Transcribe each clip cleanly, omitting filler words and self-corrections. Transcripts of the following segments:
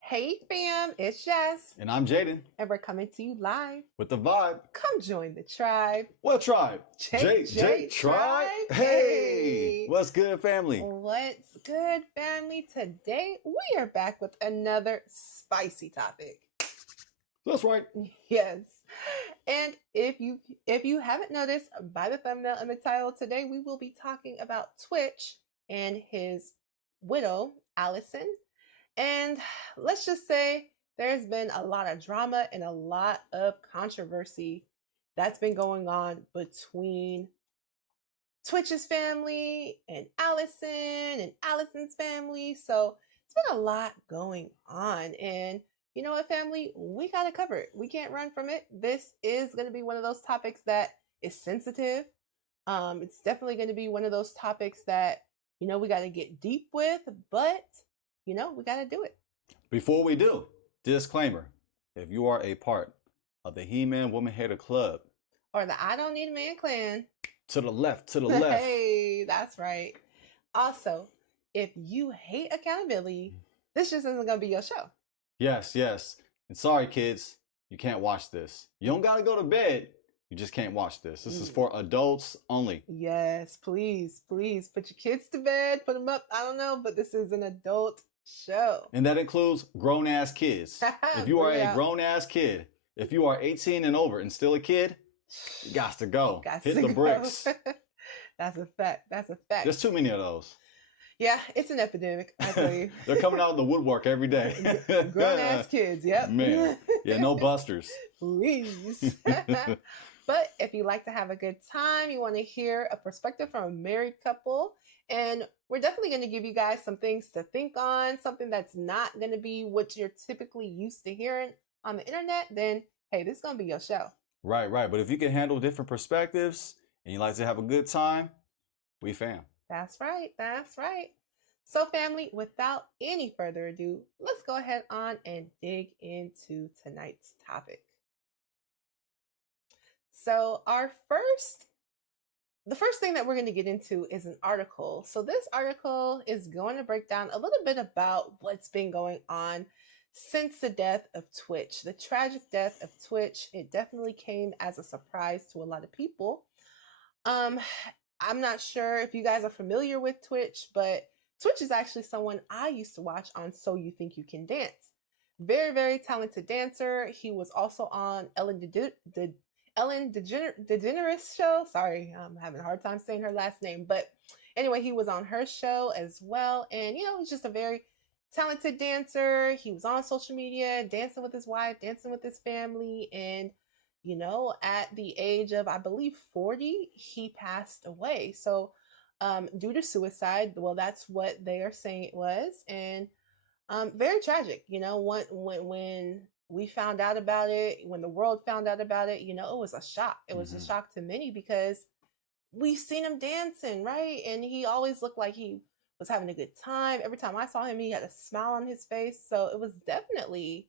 Hey fam, it's Jess. And I'm Jaden. And we're coming to you live with the vibe. Come join the tribe. What tribe? J Tribe. Hey, what's good, family? What's good, family? Today we are back with another spicy topic. That's right. Yes. And if you haven't noticed by the thumbnail and the title, today we will be talking about Twitch and his widow, Allison. And let's just say there's been a lot of drama and a lot of controversy that's been going on between Twitch's family and Allison's family. So it's been a lot going on. And you know what, family? We got to cover it. We can't run from it. This is going to be one of those topics that is sensitive. It's definitely going to be one of those topics that, we got to get deep with, but we got to do it. Before we do, disclaimer. If you are a part of the He-Man Woman Hater Club or the I Don't Need a Man clan, to the left. Hey, that's right. Also, if you hate accountability, this just isn't going to be your show. Yes. And sorry, kids, you can't watch this. You don't got to go to bed. You just can't watch this. This is for adults only. Yes, please put your kids to bed, put them up. I don't know, but this is an adult show. And that includes grown-ass kids. If you are a grown-ass kid, if you are 18 and over and still a kid, you got to go. Hit the bricks. That's a fact. There's too many of those. Yeah, it's an epidemic, I tell you. They're coming out of the woodwork every day. Grown-ass kids, yep. Man, yeah, no busters. Please. But if you like to have a good time, you want to hear a perspective from a married couple, and we're definitely going to give you guys some things to think on, something that's not going to be what you're typically used to hearing on the internet, then, hey, this is going to be your show. Right. But if you can handle different perspectives and you like to have a good time, we fam. That's right. So, family, without any further ado, let's go ahead on and dig into tonight's topic. So the first thing that we're going to get into is an article. So this article is going to break down a little bit about what's been going on since the death of Twitch, the tragic death of Twitch. It definitely came as a surprise to a lot of people. I'm not sure if you guys are familiar with Twitch, but Twitch is actually someone I used to watch on So You Think You Can Dance. Very, very talented dancer. He was also on Ellen DeGeneres show. Sorry, I'm having a hard time saying her last name. But anyway, he was on her show as well. And, he's just a very talented dancer. He was on social media, dancing with his wife, dancing with his family. And, at the age of, I believe, 40, he passed away. So due to suicide, well, that's what they are saying it was. And very tragic, when we found out about it, when the world found out about it, it was a shock. It was a shock to many because we've seen him dancing, right? And he always looked like he was having a good time. Every time I saw him, he had a smile on his face. So it was definitely,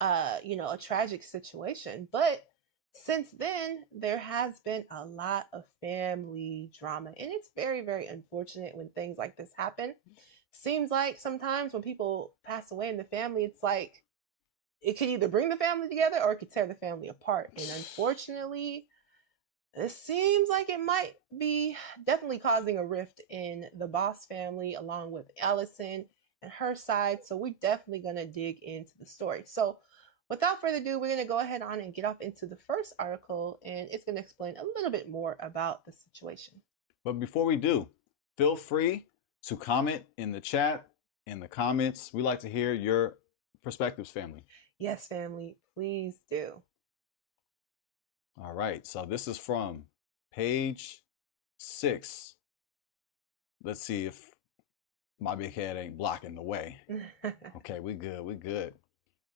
a tragic situation. But since then, there has been a lot of family drama. And it's very, very unfortunate when things like this happen. Seems like sometimes when people pass away in the family, it's like, it could either bring the family together or it could tear the family apart. And unfortunately, it seems like it might be definitely causing a rift in the Boss family along with Allison and her side. So we're definitely going to dig into the story. So without further ado, we're going to go ahead on and get off into the first article, and it's going to explain a little bit more about the situation. But before we do, feel free to comment in the chat, in the comments. We like to hear your perspectives, family. Yes, family, please do. All right, so this is from page 6. Let's see if my big head ain't blocking the way. Okay, we good.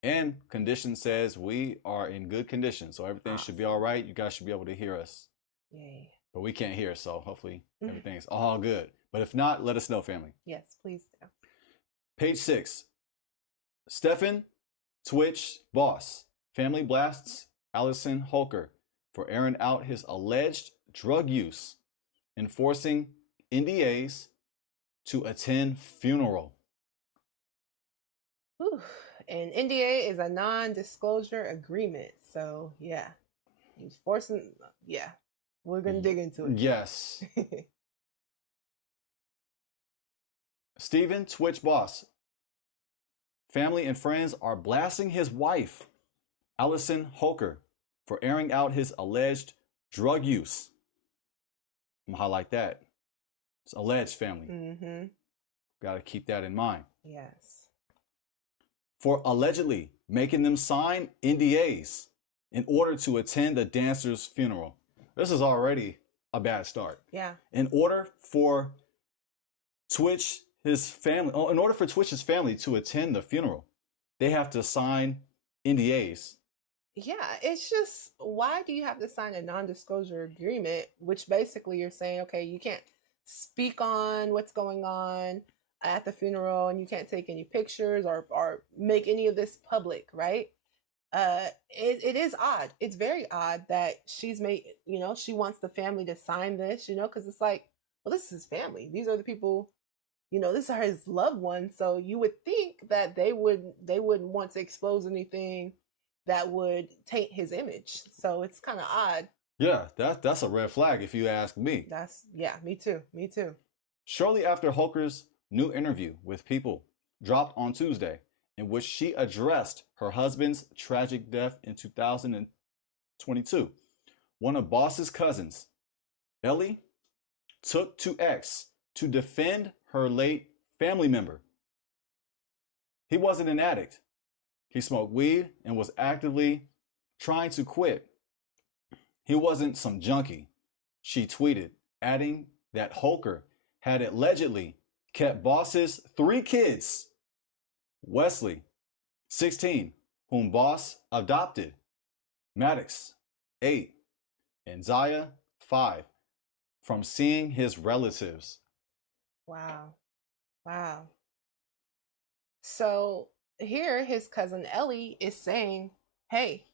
And condition says we are in good condition, so everything should be all right. You guys should be able to hear us. Yay. But we can't hear, so hopefully everything's all good. But if not, let us know, family. Yes, please do. Page 6. Stefan, Twitch, boss. Family blasts Allison Holker. for airing out his alleged drug use, enforcing NDAs to attend funeral. Whew. An NDA is a non-disclosure agreement. So yeah, he's forcing. Yeah, we're gonna dig into it. Yes. Stephen Twitch boss. Family and friends are blasting his wife, Allison Holker, for airing out his alleged drug use. I'm gonna highlight that. It's alleged, family. Mm-hmm. Got to keep that in mind. Yes. For allegedly making them sign NDAs in order to attend the dancer's funeral. This is already a bad start. Yeah. In order for Twitch's family to attend the funeral, they have to sign NDAs. Yeah, it's just, why do you have to sign a non-disclosure agreement, which basically you're saying, okay, you can't speak on what's going on at the funeral, and you can't take any pictures or make any of this public, right? It is odd. It's very odd that she's made, she wants the family to sign this, because it's like, well, this is his family. These are the people, this are his loved ones. So you would think that they wouldn't want to expose anything that would taint his image. So it's kind of odd. Yeah, that's a red flag if you ask me. Me too. Shortly after Holker's new interview with People dropped on Tuesday, in which she addressed her husband's tragic death in 2022, one of Boss's cousins, Ellie, took to X to defend her late family member. He wasn't an addict. He smoked weed and was actively trying to quit. He wasn't some junkie, she tweeted, adding that Holker had allegedly kept Boss's 3 kids, Wesley, 16, whom Boss adopted, Maddox, 8, and Zaya, 5, from seeing his relatives. Wow. So here his cousin Ellie is saying, hey,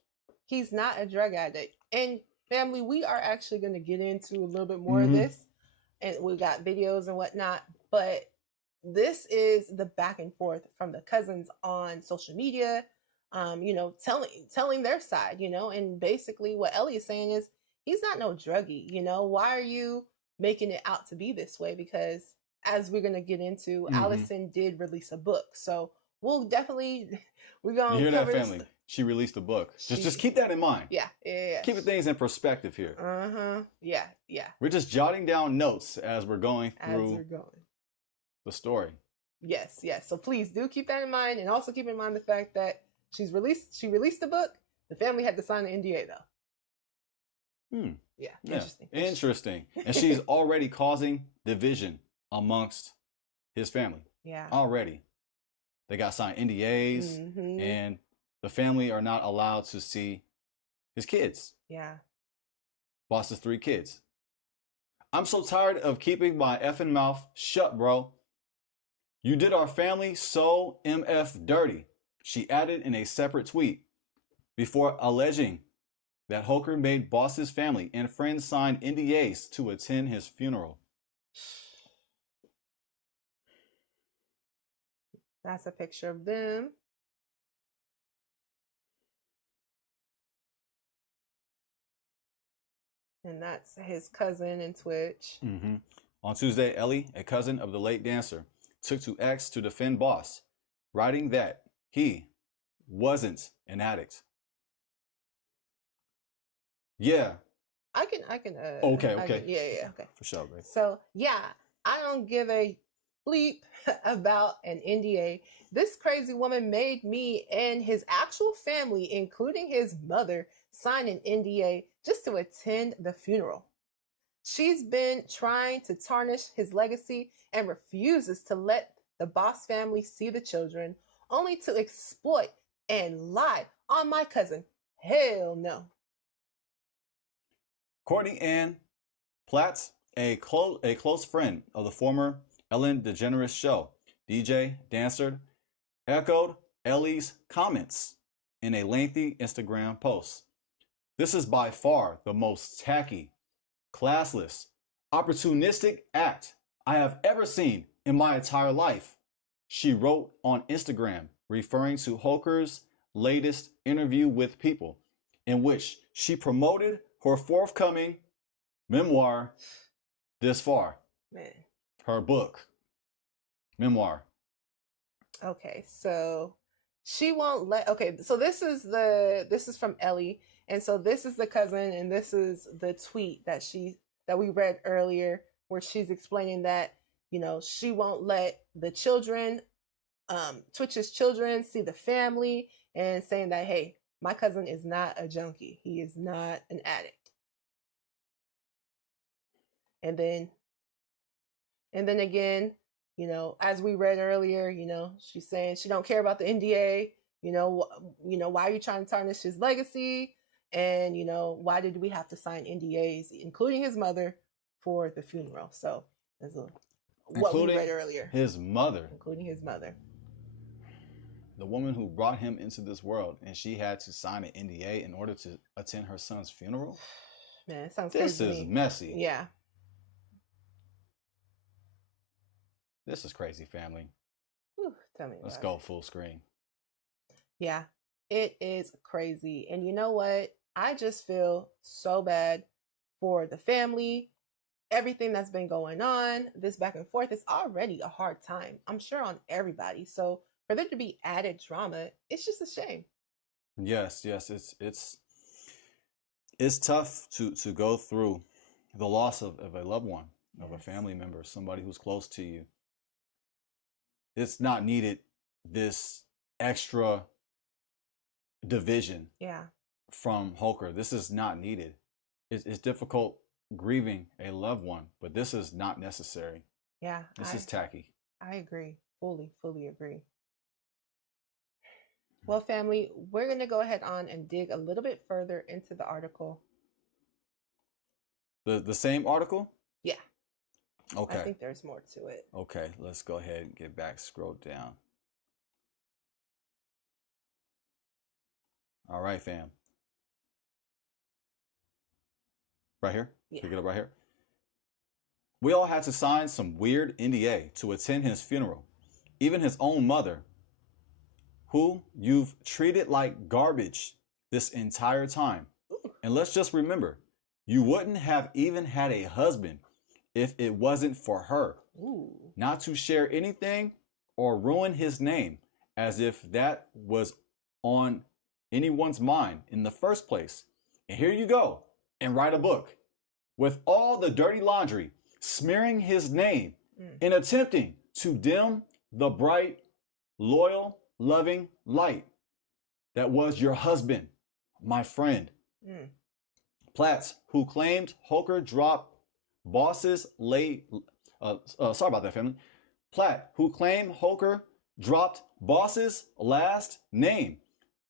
he's not a drug addict. And family, we are actually going to get into a little bit more of this, and we got videos and whatnot, but this is the back and forth from the cousins on social media, telling their side, and basically what Ellie is saying is, he's not no druggie, why are you making it out to be this way? Because as we're going to get into, Allison did release a book. So we're going to hear that, family? She released a book. Just keep that in mind. Yeah. Keeping things in perspective here. Yeah. We're just jotting down notes as we're going through the story. Yes. So please do keep that in mind, and also keep in mind the fact that she released the book. The family had to sign an NDA though. Yeah. Interesting. And she's already causing division amongst his family. Yeah. Already. They got signed NDAs, and the family are not allowed to see his kids. Yeah. Boss's 3 kids. I'm so tired of keeping my effing mouth shut, bro. You did our family so MF dirty, she added in a separate tweet, before alleging that Holker made Boss's family and friends sign NDAs to attend his funeral. That's a picture of them. And that's his cousin in Twitch. On Tuesday, Ellie, a cousin of the late dancer, took to X to defend Boss, writing that he wasn't an addict. Yeah. I can. Okay. Okay. For sure, babe. So yeah, I don't give a bleep about an NDA. This crazy woman made me and his actual family, including his mother, sign an NDA just to attend the funeral. She's been trying to tarnish his legacy and refuses to let the Boss family see the children, only to exploit and lie on my cousin. Hell no. Courtney Ann Platts, a close friend of the former Ellen DeGeneres show, DJ, dancer, echoed Ellie's comments in a lengthy Instagram post. This is by far the most tacky, classless, opportunistic act I have ever seen in my entire life, she wrote on Instagram, referring to Holker's latest interview with People, in which she promoted her forthcoming memoir, This Far. Man. Her book, memoir. Okay, so she won't let. Okay, so this is from Ellie, and so this is the cousin, and this is the tweet that we read earlier, where she's explaining that she won't let the children, Twitch's children, see the family, and saying that, hey, my cousin is not a junkie, he is not an addict. And then again, as we read earlier, she's saying she don't care about the NDA. Why are you trying to tarnish his legacy? And why did we have to sign NDAs, including his mother, for the funeral? So that's what we read earlier. Including his mother. The woman who brought him into this world, and she had to sign an NDA in order to attend her son's funeral. Man, it sounds crazy. This is messy. Yeah. This is crazy, family. Whew, tell me. Let's go full screen. Yeah, it is crazy. And you know what? I just feel so bad for the family. Everything that's been going on, this back and forth, it's already a hard time, I'm sure, on everybody. So for there to be added drama, it's just a shame. Yes, it's tough to go through the loss of a loved one, of a family member, somebody who's close to you. It's not needed, this extra division from Holker. This is not needed. It's difficult grieving a loved one, but this is not necessary. Yeah. This is tacky. I agree. Fully agree. Well, family, we're going to go ahead on and dig a little bit further into the article. The same article? Yeah. Okay. I think there's more to it. Okay, let's go ahead and get back, scroll down. All right, fam. Right here? Yeah. Pick it up right here. We all had to sign some weird NDA to attend his funeral. Even his own mother, who you've treated like garbage this entire time. Ooh. And let's just remember, you wouldn't have even had a husband if it wasn't for her. Ooh. Not to share anything or ruin his name, as if that was on anyone's mind in the first place. And here you go and write a book with all the dirty laundry smearing his name and attempting to dim the bright, loyal, loving light that was your husband, my friend. Platts, who claimed Holker dropped Boss's sorry about that, family. Platt, who claimed Holker dropped Boss's last name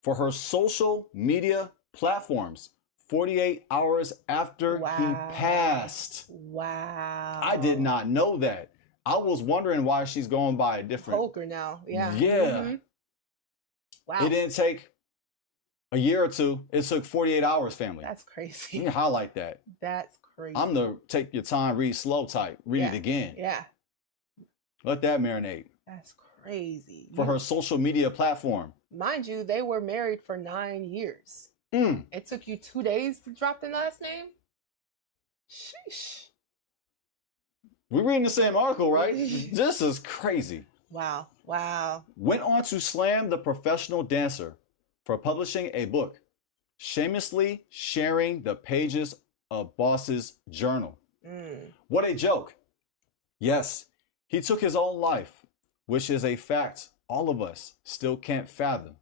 for her social media platforms 48 hours after he passed. Wow. I did not know that. I was wondering why she's going by a different Holker now. Yeah. Yeah. Wow. It didn't take a year or two. It took 48 hours, family. That's crazy. You can highlight that. That's crazy. I'm the take your time, read slow type. Read it again. Yeah. Let that marinate. That's crazy. For her social media platform. Mind you, they were married for 9 years. It took you 2 days to drop the last name? Sheesh. We're reading the same article, right? This is crazy. Wow. Wow. Went on to slam the professional dancer for publishing a book, shamelessly sharing the pages of Boss's journal. What a joke. Yes, he took his own life, which is a fact all of us still can't fathom.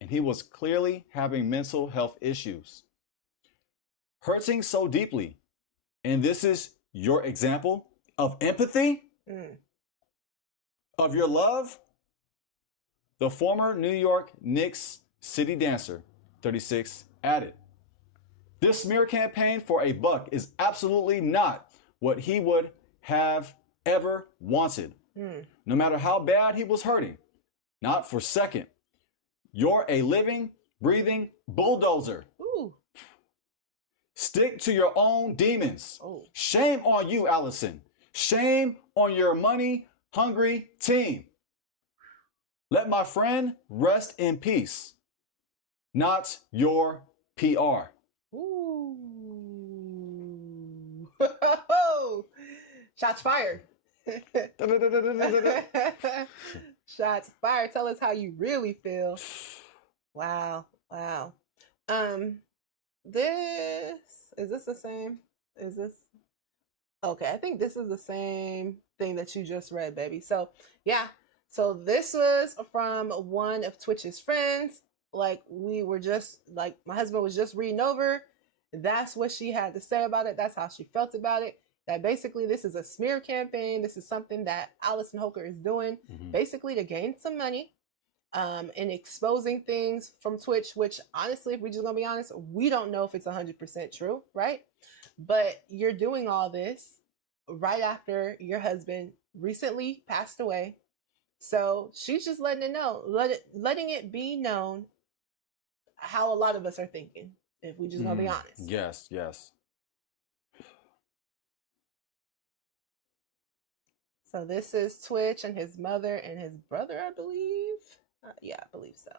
And he was clearly having mental health issues. Hurting so deeply. And this is your example of empathy? Of your love? The former New York Knicks city dancer, 36, added. This smear campaign for a buck is absolutely not what he would have ever wanted. No matter how bad he was hurting. Not for a second. You're a living, breathing bulldozer. Ooh. Stick to your own demons. Oh. Shame on you, Allison. Shame on your money-hungry team. Let my friend rest in peace. Not your PR. Ooh. Shots fired. Shots fired. Tell us how you really feel. Wow. Wow. This is this the same? Is this okay? I think this is the same thing that you just read, baby. So yeah. So this was from one of tWitch's friends. Like we were just like my husband was just reading over. That's what she had to say about it. That's how she felt about it. That basically this is a smear campaign. This is something that Allison Holker is doing basically to gain some money. And exposing things from Twitch, which honestly, if we're just gonna be honest, we don't know if it's 100% true, right? But you're doing all this right after your husband recently passed away. So she's just letting it know, letting it be known how a lot of us are thinking, if we just gonna be honest. Yes, yes. So this is Twitch and his mother and his brother, I believe. Yeah, I believe so.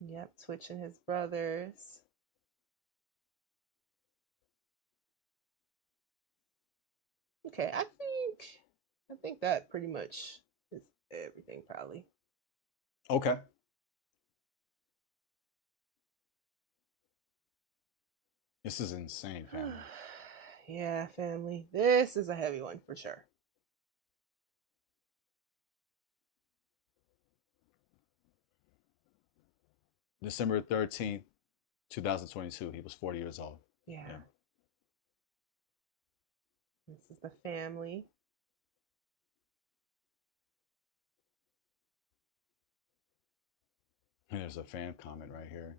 Yep, Twitch and his brothers. Okay, I think that pretty much is everything, probably. Okay. This is insane, family. Yeah, family. This is a heavy one for sure. December 13th, 2022. He was 40 years old. Yeah. This is the family. There's a fan comment right here.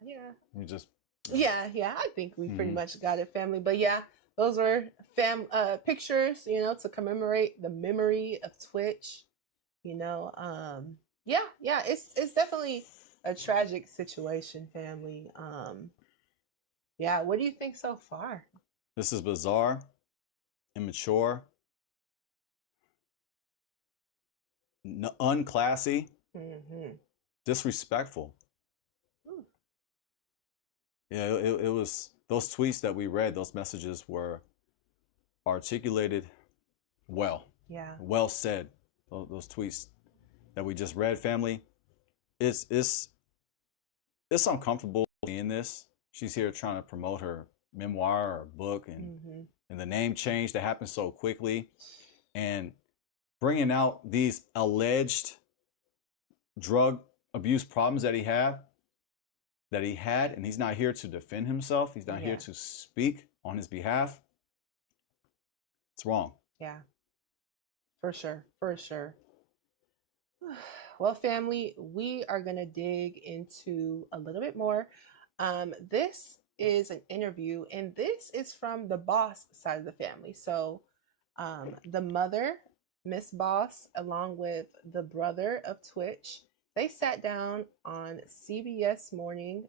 Yeah. We just. Yeah, I think we pretty much got it, family. But yeah, those were pictures, to commemorate the memory of Twitch. Yeah, it's definitely a tragic situation, family. Yeah, what do you think so far? This is bizarre, immature, unclassy, disrespectful. Yeah, it was those tweets that we read, those messages were articulated well. Yeah. Well said. Those tweets that we just read, family. It's uncomfortable seeing this. She's here trying to promote her memoir or book, and the name change that happened so quickly, and bringing out these alleged drug abuse problems that he had, and he's not here to defend himself. He's not here to speak on his behalf. It's wrong. Yeah, for sure. Well, family, we are going to dig into a little bit more. This is an interview, and this is from the Boss side of the family. So the mother, Miss Boss, along with the brother of Twitch, they sat down on CBS Morning,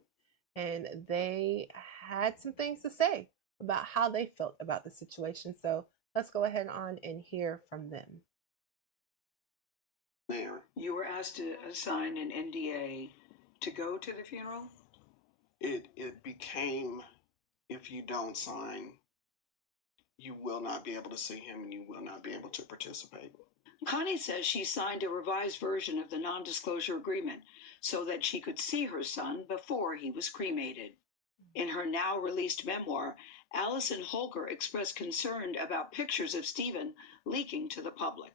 and they had some things to say about how they felt about the situation. So let's go ahead on and hear from them. There. You were asked to sign an NDA to go to the funeral? It became, if you don't sign, you will not be able to see him and you will not be able to participate. Connie says she signed a revised version of the non-disclosure agreement so that she could see her son before he was cremated. In her now released memoir, Allison Holker expressed concern about pictures of Stephen leaking to the public.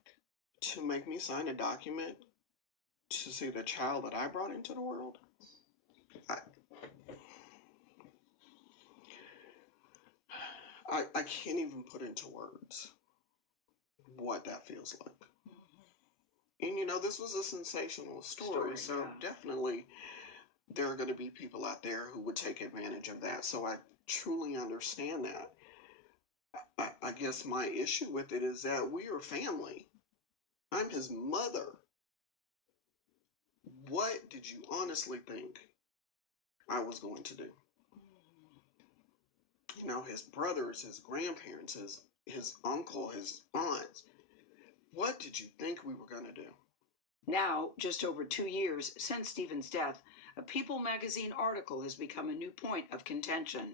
To make me sign a document to see the child that I brought into the world, I can't even put into words what that feels like. And this was a sensational story, so definitely there are going to be people out there who would take advantage of that. So I truly understand that. I guess my issue with it is that we are family. I'm his mother. what did you honestly think I was going to do? You know, his brothers, his grandparents, his uncle, his aunts. What did you think we were going to do? Now, just over 2 years since Stephen's death, a People magazine article has become a new point of contention.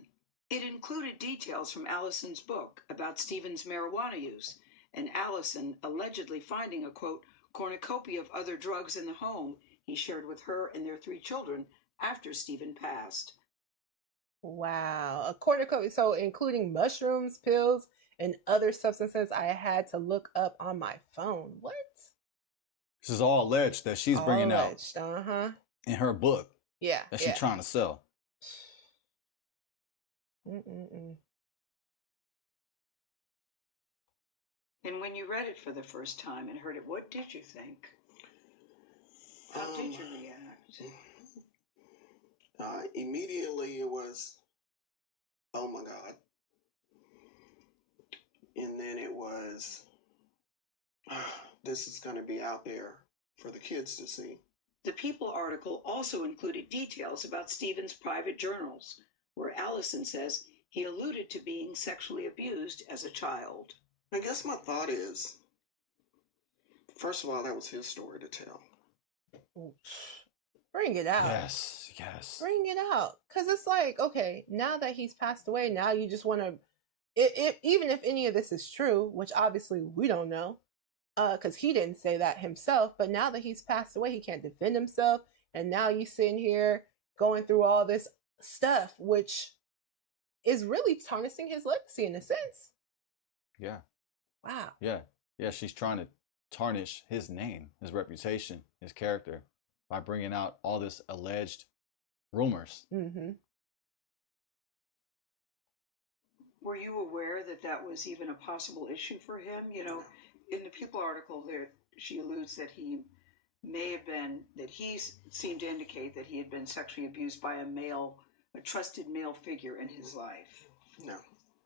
It included details from Allison's book about Stephen's marijuana use, and Allison allegedly finding a, quote, cornucopia of other drugs in the home he shared with her and their 3 children after Stephen passed. Wow. A cornucopia, so including mushrooms, pills, and other substances I had to look up on my phone. What? This is all alleged that she's bringing out in her book. Yeah. That she's trying to sell. Mm-mm-mm. And when you read it for the first time and heard it, what did you think? How did you react? Immediately it was, oh my God. And then it was, this is going to be out there for the kids to see. The People article also included details about Stephen's private journals, where Allison says he alluded to being sexually abused as a child. I guess my thought is, first of all, that was his story to tell. Bring it out. Yes. Bring it out. Because it's like, okay, now that he's passed away, now you just want to, even if any of this is true, which obviously we don't know, because he didn't say that himself, but now that he's passed away, he can't defend himself. And now you sitting here going through all this stuff, which is really tarnishing his legacy in a sense. Yeah. Wow. Yeah. She's trying to tarnish his name, his reputation, his character by bringing out all this alleged rumors. Mm-hmm. Were you aware that that was even a possible issue for him? You know, in the People article there, she alludes that he may have been, that he seemed to indicate that he had been sexually abused by a trusted male figure in his life. No.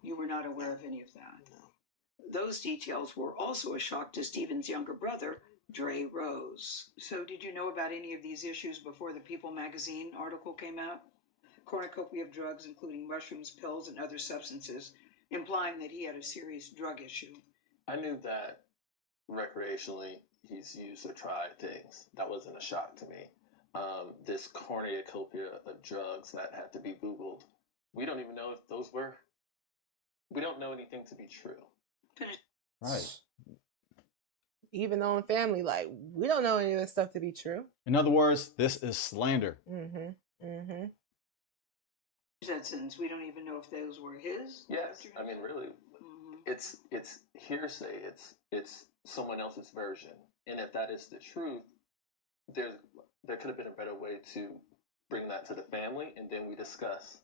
You were not aware of any of that? No. Those details were also a shock to Stephen's younger brother, Dre Rose. So did you know about any of these issues before the People magazine article came out? Cornucopia of drugs, including mushrooms, pills, and other substances, implying that he had a serious drug issue. I knew that recreationally he's used or tried things. That wasn't a shock to me. This cornucopia of drugs that had to be Googled, we don't even know if those were, we don't know anything to be true. Right. Even though in family, like, we don't know any of this stuff to be true. In other words, this is slander. That sentence, we don't even know if those were his? Yes, I mean, really, it's hearsay. It's someone else's version. And if that is the truth, there could have been a better way to bring that to the family, and then we discuss,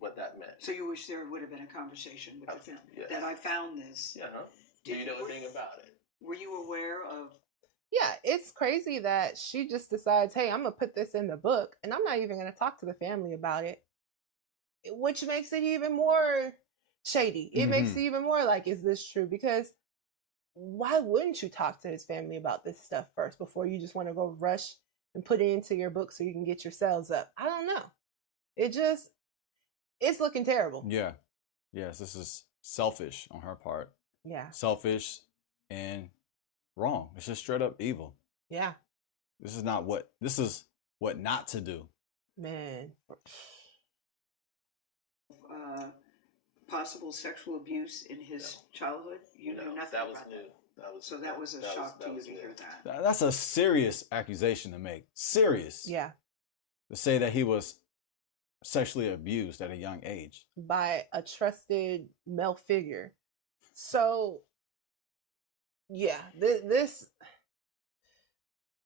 what that meant. So you wish there would have been a conversation with the family, yes. that I found this. Yeah, huh? Do you know anything about it? Were you aware of? Yeah, it's crazy that she just decides, hey, I'm going to put this in the book, and I'm not even going to talk to the family about it, which makes it even more shady. It makes it even more like, is this true? Because why wouldn't you talk to his family about this stuff first before you just want to go rush and put it into your book so you can get your sales up? I don't know. It's looking terrible. Yeah. Yes, this is selfish on her part. Yeah. Selfish and wrong. It's just straight up evil. Yeah. This is what not to do. Man. Possible sexual abuse in his childhood? You knew nothing that was about new. That was a shock to you to hear that. That's a serious accusation to make. Serious. Yeah. To say that he was sexually abused at a young age. By a trusted male figure. So, yeah, this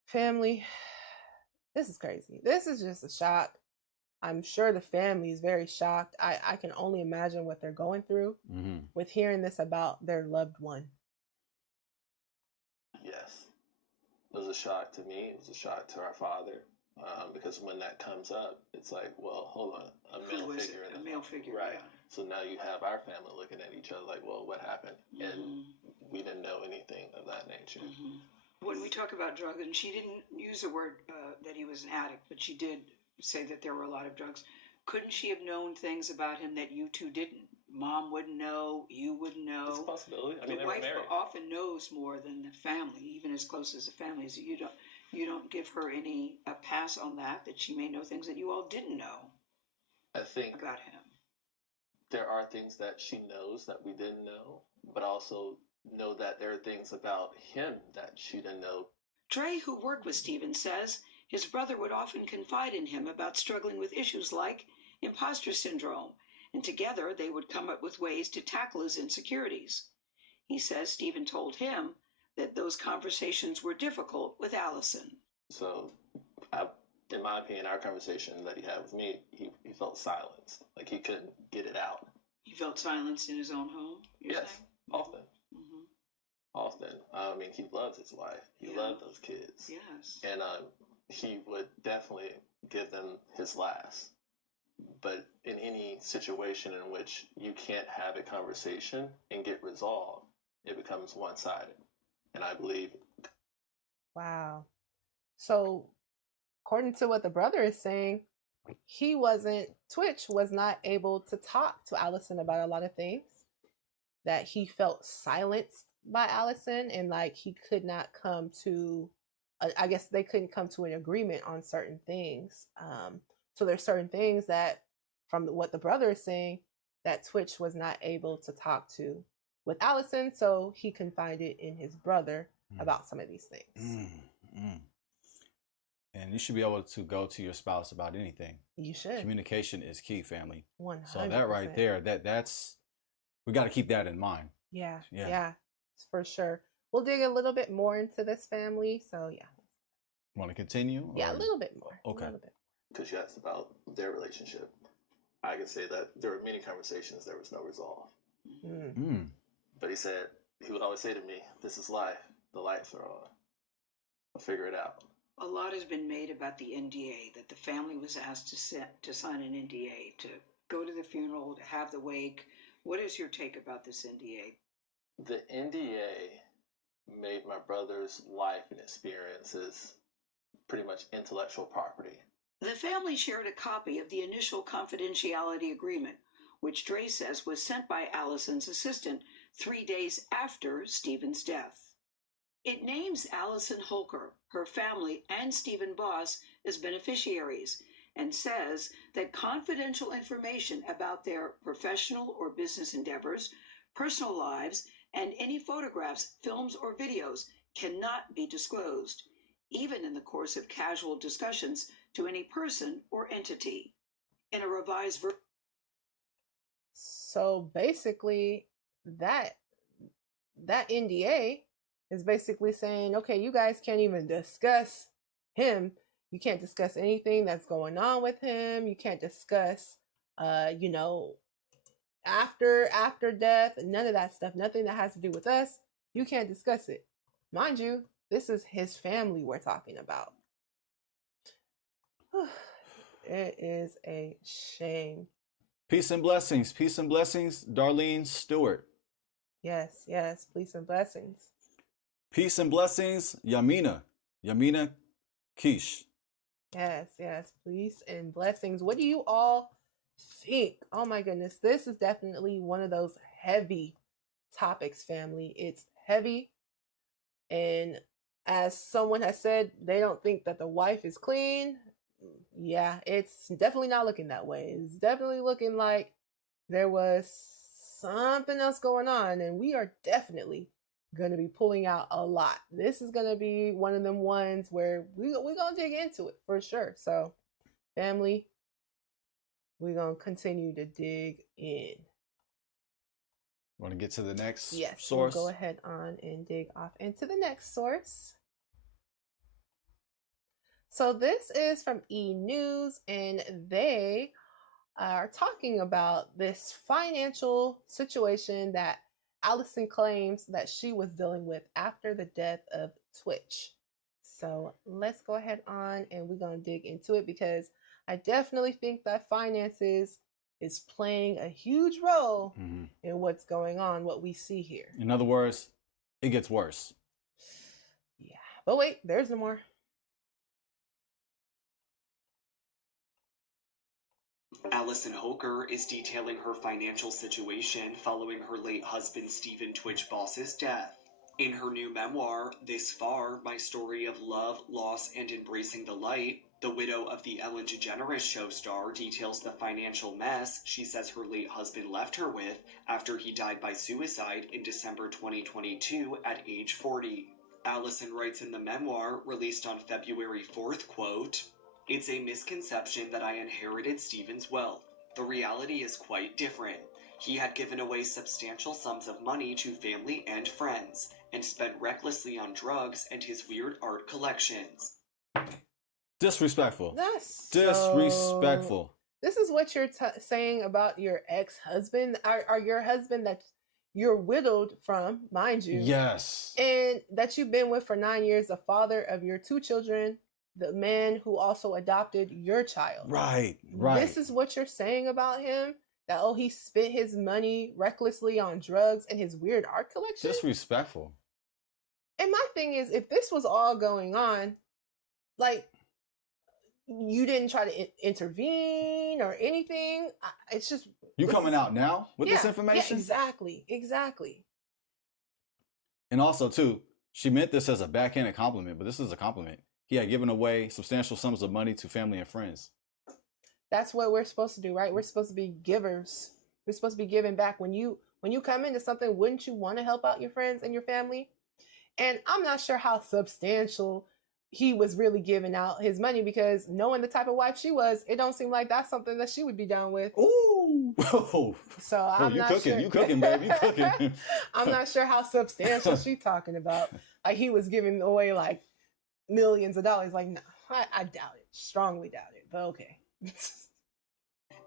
family, this is crazy. This is just a shock. I'm sure the family is very shocked. I can only imagine what they're going through with hearing this about their loved one. Yes. It was a shock to me. It was a shock to our father. Because when that comes up, it's like, well, hold on, a male figure, right? Yeah. So now you have our family looking at each other like, well, what happened? And we didn't know anything of that nature. When we talk about drugs, and she didn't use the word that he was an addict, but she did say that there were a lot of drugs. Couldn't she have known things about him that you two didn't? Mom wouldn't know, you wouldn't know. It's a possibility. I mean, the they were wife married. often knows more than the family, even as close as the family. So you don't give her any a pass on that she may know things that you all didn't know. I think about him. There are things that she knows that we didn't know, but also know that there are things about him that she didn't know. Dre, who worked with Stephen, says his brother would often confide in him about struggling with issues like imposter syndrome, and together they would come up with ways to tackle his insecurities. He says Stephen told him that those conversations were difficult with Allison. So, in my opinion, our conversation that he had with me, he felt silenced. Like he couldn't get it out. He felt silenced in his own home? Yes, saying? often. Mm-hmm. Often. I mean, he loves his wife. He loved those kids. Yes. And he would definitely give them his last. But in any situation in which you can't have a conversation and get resolved, it becomes one-sided. And I believe... Wow. So, according to what the brother is saying, Twitch was not able to talk to Allison about a lot of things, that he felt silenced by Allison, and like he could not come to, I guess they couldn't come to an agreement on certain things. So there's certain things that, from what the brother is saying, that Twitch was not able to talk to with Allison, so he confided in his brother about some of these things. And you should be able to go to your spouse about anything. You should. Communication is key, family. 100%. So that right there, that's we got to keep that in mind. Yeah, for sure. We'll dig a little bit more into this family. So yeah. Want to continue? Yeah, a little bit more. Okay. Because you asked about their relationship, I can say that there were many conversations there was no resolve. But he would always say to me, "This is life. The lights are on. I'll figure it out." A lot has been made about the NDA, that the family was asked to sign an NDA, to go to the funeral, to have the wake. What is your take about this NDA? The NDA made my brother's life and experiences pretty much intellectual property. The family shared a copy of the initial confidentiality agreement, which Dre says was sent by Allison's assistant 3 days after Stephen's death. It names Allison Holker, her family, and Stephen Boss as beneficiaries, and says that confidential information about their professional or business endeavors, personal lives, and any photographs, films, or videos cannot be disclosed, even in the course of casual discussions, to any person or entity. In a revised version. So basically, that NDA is basically saying, okay, you guys can't even discuss him. You can't discuss anything that's going on with him. You can't discuss, after death, none of that stuff, nothing that has to do with us. You can't discuss it. Mind you, this is his family we're talking about. It is a shame. Peace and blessings, Darlene Stewart. Yes, peace and blessings. Peace and blessings, Yamina Kish. Yes, peace and blessings. What do you all think? Oh my goodness, this is definitely one of those heavy topics, family. It's heavy, and as someone has said, they don't think that the wife is clean. Yeah, it's definitely not looking that way. It's definitely looking like there was something else going on, and we are definitely going to be pulling out a lot. This is going to be one of them ones where we're going to dig into it for sure. So, family, we're going to continue to dig in. Want to get to the next source? Yes, we'll go ahead on and dig off into the next source. So this is from E! News, and they are talking about this financial situation that Allison claims that she was dealing with after the death of Twitch. So let's go ahead on and we're going to dig into it, because I definitely think that finances is playing a huge role in what's going on, what we see here. In other words, it gets worse. Yeah, But wait, there's no more. Allison Holker is detailing her financial situation following her late husband Stephen Twitch Boss's death. In her new memoir, This Far, My Story of Love, Loss, and Embracing the Light, the widow of the Ellen DeGeneres show star details the financial mess she says her late husband left her with after he died by suicide in December 2022 at age 40. Allison writes in the memoir, released on February 4th, quote, "It's a misconception that I inherited Stephen's wealth. The reality is quite different. He had given away substantial sums of money to family and friends, and spent recklessly on drugs and his weird art collections." Disrespectful. That's Disrespectful. So... This is what you're saying about your ex-husband, or your husband that you're widowed from, mind you. Yes. And that you've been with for 9 years, the father of your 2 children, the man who also adopted your child. Right. This is what you're saying about him? That, oh, he spent his money recklessly on drugs and his weird art collection? Disrespectful. And my thing is, if this was all going on, like, you didn't try to intervene or anything. It's just... You coming out now with this information? Yeah, exactly. And also, too, she meant this as a backhanded compliment, but this is a compliment. He had given away substantial sums of money to family and friends. That's what we're supposed to do, right? We're supposed to be givers. We're supposed to be giving back. When you come into something, wouldn't you want to help out your friends and your family? And I'm not sure how substantial he was really giving out his money, because knowing the type of wife she was, it don't seem like that's something that she would be down with. Ooh. So I'm not sure. You cooking, babe. You cooking. I'm not sure how substantial she's talking about. Like, he was giving away like millions of dollars. Like, no, I doubt it. Strongly doubt it, but okay.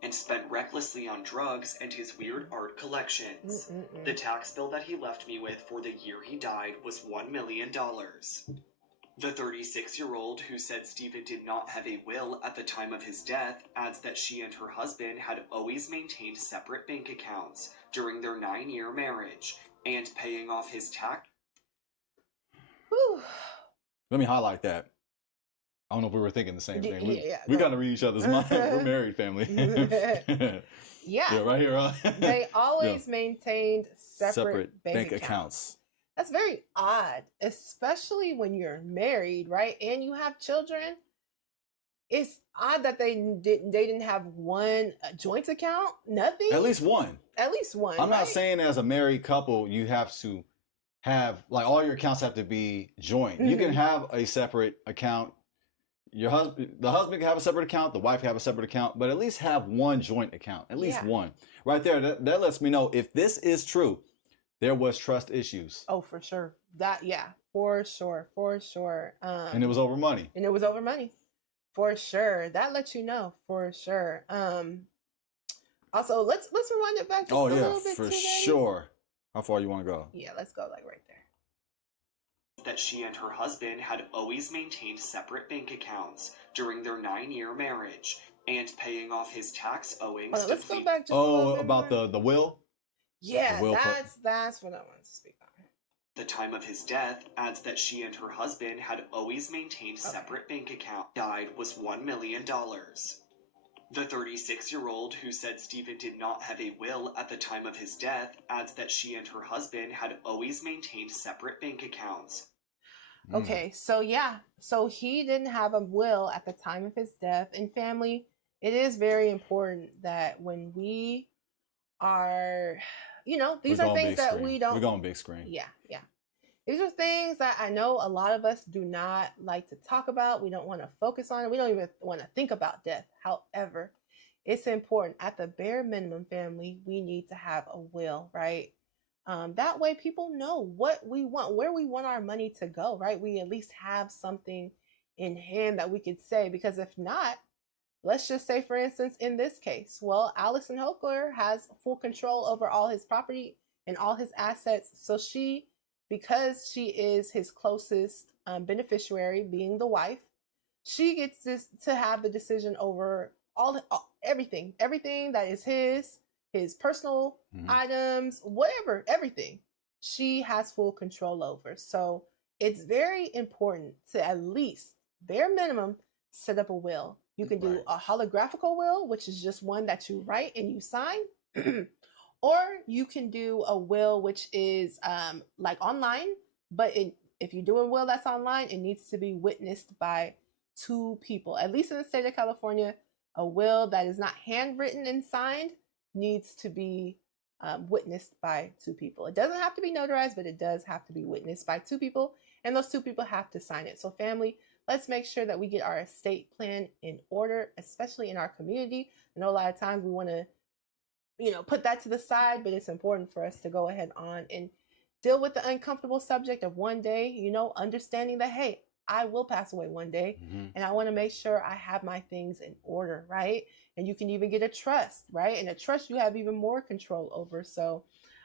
And spent recklessly on drugs and his weird art collections. The tax bill that he left me with for the year he died was $1 million. The 36-year-old, who said Stephen did not have a will at the time of his death, adds that she and her husband had always maintained separate bank accounts during their 9-year marriage, and paying off his tax. Let me highlight that. I don't know if we were thinking the same thing. We got to read each other's mind. We're married, family. Yeah, right here. They always maintained separate bank accounts. That's very odd, especially when you're married, right? And you have children. It's odd that they didn't have one joint account. Nothing. At least one. I'm not saying as a married couple you have to have, like, all your accounts have to be joint. You can have a separate account. The husband can have a separate account. The wife can have a separate account, but at least have one joint account. At least one. Right there. That lets me know if this is true. There was trust issues. Oh, for sure. For sure. And it was over money. For sure. That lets you know, for sure. Also, let's rewind it back just a little bit. For sure. How far you want to go? Yeah, let's go like right there. That she and her husband had always maintained separate bank accounts during their 9-year marriage, and paying off his tax owings. Let's go back just a little bit about more. the will? Yeah, that's what I wanted to speak on. The time of his death adds that she and her husband had always maintained separate bank accounts. Died was $1 million. The 36-year-old, who said Stephen did not have a will at the time of his death, adds that she and her husband had always maintained separate bank accounts. Okay, so he didn't have a will at the time of his death. And family, it is very important that when we are, these are things that we don't... We're going big screen. Yeah. These are things that I know a lot of us do not like to talk about. We don't want to focus on it. We don't even want to think about death. However, it's important. At the bare minimum, family, we need to have a will, right? That way people know what we want, where we want our money to go, right? We at least have something in hand that we could say, because if not, let's just say, for instance, in this case, well, Allison Holker has full control over all his property and all his assets. So because she is his closest beneficiary, being the wife, she gets to have the decision over everything that is his personal items, whatever, everything. She has full control over. So it's very important to at least, bare minimum, set up a will. You can do a holographical will, which is just one that you write and you sign. Or you can do a will which is like online, but if you do a will that's online, it needs to be witnessed by 2 people. At least in the state of California, a will that is not handwritten and signed needs to be witnessed by 2 people. It doesn't have to be notarized, but it does have to be witnessed by 2 people, and those 2 people have to sign it. So family, let's make sure that we get our estate plan in order, especially in our community. I know a lot of times we want to, put that to the side, but it's important for us to go ahead on and deal with the uncomfortable subject of one day, understanding that, hey, I will pass away one day, and I want to make sure I have my things in order, right? And you can even get a trust, right? And a trust you have even more control over. So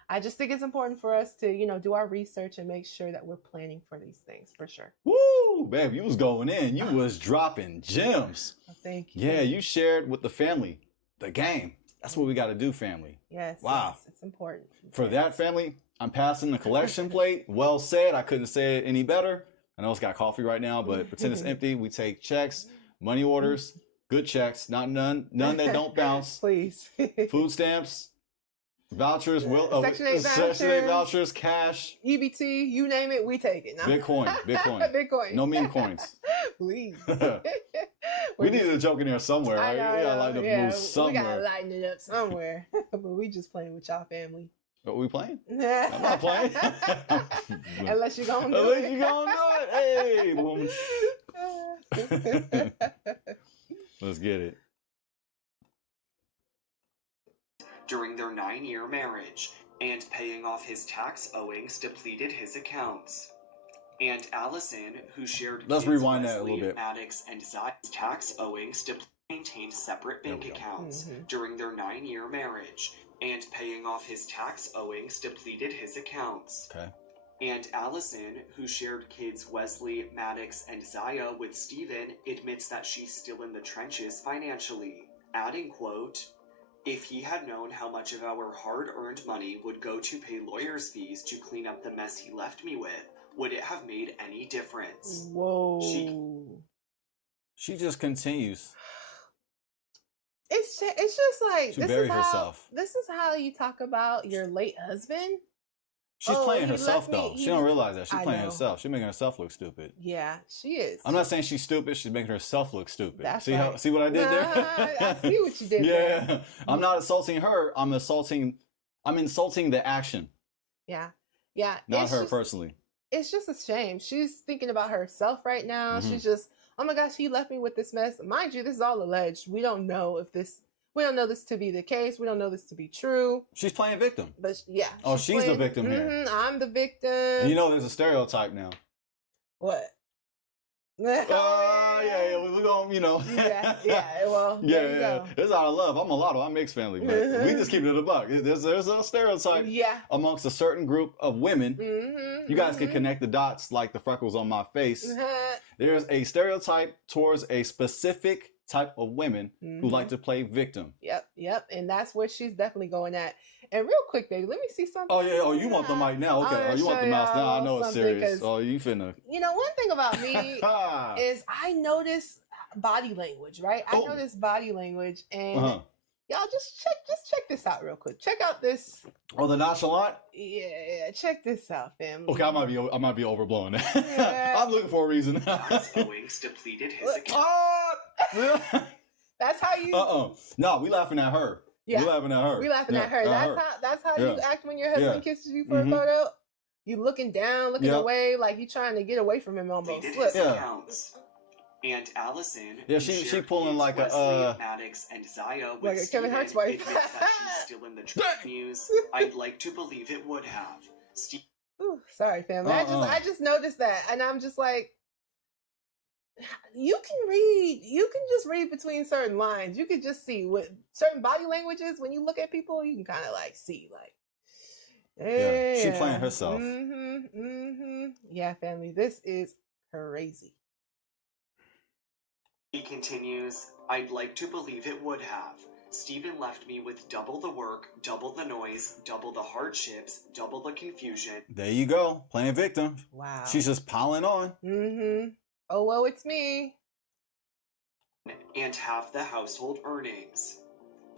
I just think it's important for us to, do our research and make sure that we're planning for these things, for sure. Woo, babe, you was going in. You was dropping gems. Oh, thank you. Yeah, you shared with the family the game. That's what we got to do, family. Yes. Wow. Yes, it's important. For that, family, I'm passing the collection plate. Well said. I couldn't say it any better. I know it's got coffee right now, but pretend it's empty. We take checks, money orders, good checks, none that don't bounce. Please. Food stamps, vouchers, Section 8 vouchers, cash. EBT, you name it, we take it. No? Bitcoin. Bitcoin. No meme coins. Please. We needed a joke in there somewhere, right? We gotta lighten the move somewhere. We gotta lighten it up somewhere. But we just playing with y'all family. Are we playing? I'm not playing. Unless you're gonna do Unless you're gonna do it. Hey, woman. Let's get it. During their 9-year marriage, and paying off his tax owings depleted his accounts. And Allison, who shared Let's kids rewind that a Wesley, little bit. Maddox, and Zai's tax owings maintained separate bank accounts. During their 9-year marriage, and paying off his tax owings depleted his accounts. Okay. And Allison, who shared kids Wesley, Maddox, and Zaya with Steven, admits that she's still in the trenches financially, adding, quote, "If he had known how much of our hard-earned money would go to pay lawyers' fees to clean up the mess he left me with, would it have made any difference?" Whoa. She just continues. It's just like, to bury herself. This is how you talk about your late husband. She's playing herself, though. She don't realize that. She's playing know. herself. She's making herself look stupid. Yeah, she is. I'm not saying she's stupid. She's making herself look stupid. That's see right. See what I did there? I see what you did there. Yeah. I'm not insulting her. I'm insulting the action. Yeah. Not her personally. It's just a shame. She's thinking about herself right now. She's just, oh my gosh, he left me with this mess. Mind you, this is all alleged. We don't know this to be the case. We don't know this to be true. She's playing victim. But yeah. Oh, she's the victim here. I'm the victim. And there's a stereotype now. What? Yeah, we're going, well, yeah. It's out of love. I'm mulatto. I'm mixed family, but we just keep it in a buck. There's a stereotype amongst a certain group of women. You guys can connect the dots like the freckles on my face. There's a stereotype towards a specific type of women who like to play victim. Yep. And that's where she's definitely going at. And real quick, baby, let me see something. Oh, yeah. Oh, you want the mic now. Okay. Oh, you want the mouse now. I know it's serious. Oh, you finna. One thing about me is I notice body language, right? I notice body language. And y'all just check this out real quick. Check out this. Oh, the nonchalant? Yeah. Check this out, family. Okay, I might be overblowing that. Yeah. I'm looking for a reason. Owings depleted his account. That's how you. No, we laughing at her. Yeah. We laughing at her. We laughing at her. That's how you act when your husband kisses you for a photo. You looking down, looking away, like you trying to get away from him almost. Accounts. And Allison, she pulling like Wesley, Maddox, and Zaya with like a Kevin Hart's wife. Admits that she's still in the trap news. I'd like to believe it would have. Ooh, sorry, family. I just noticed that, and I'm just like, you can just read between certain lines. You can just see with certain body languages. When you look at people, you can kind of like see like, she playing herself. Yeah, family, this is crazy. He continues, I'd like to believe it would have. Stephen left me with double the work, double the noise, double the hardships, double the confusion. There you go, playing victim. Wow. She's just piling on. Oh, well, it's me. And half the household earnings.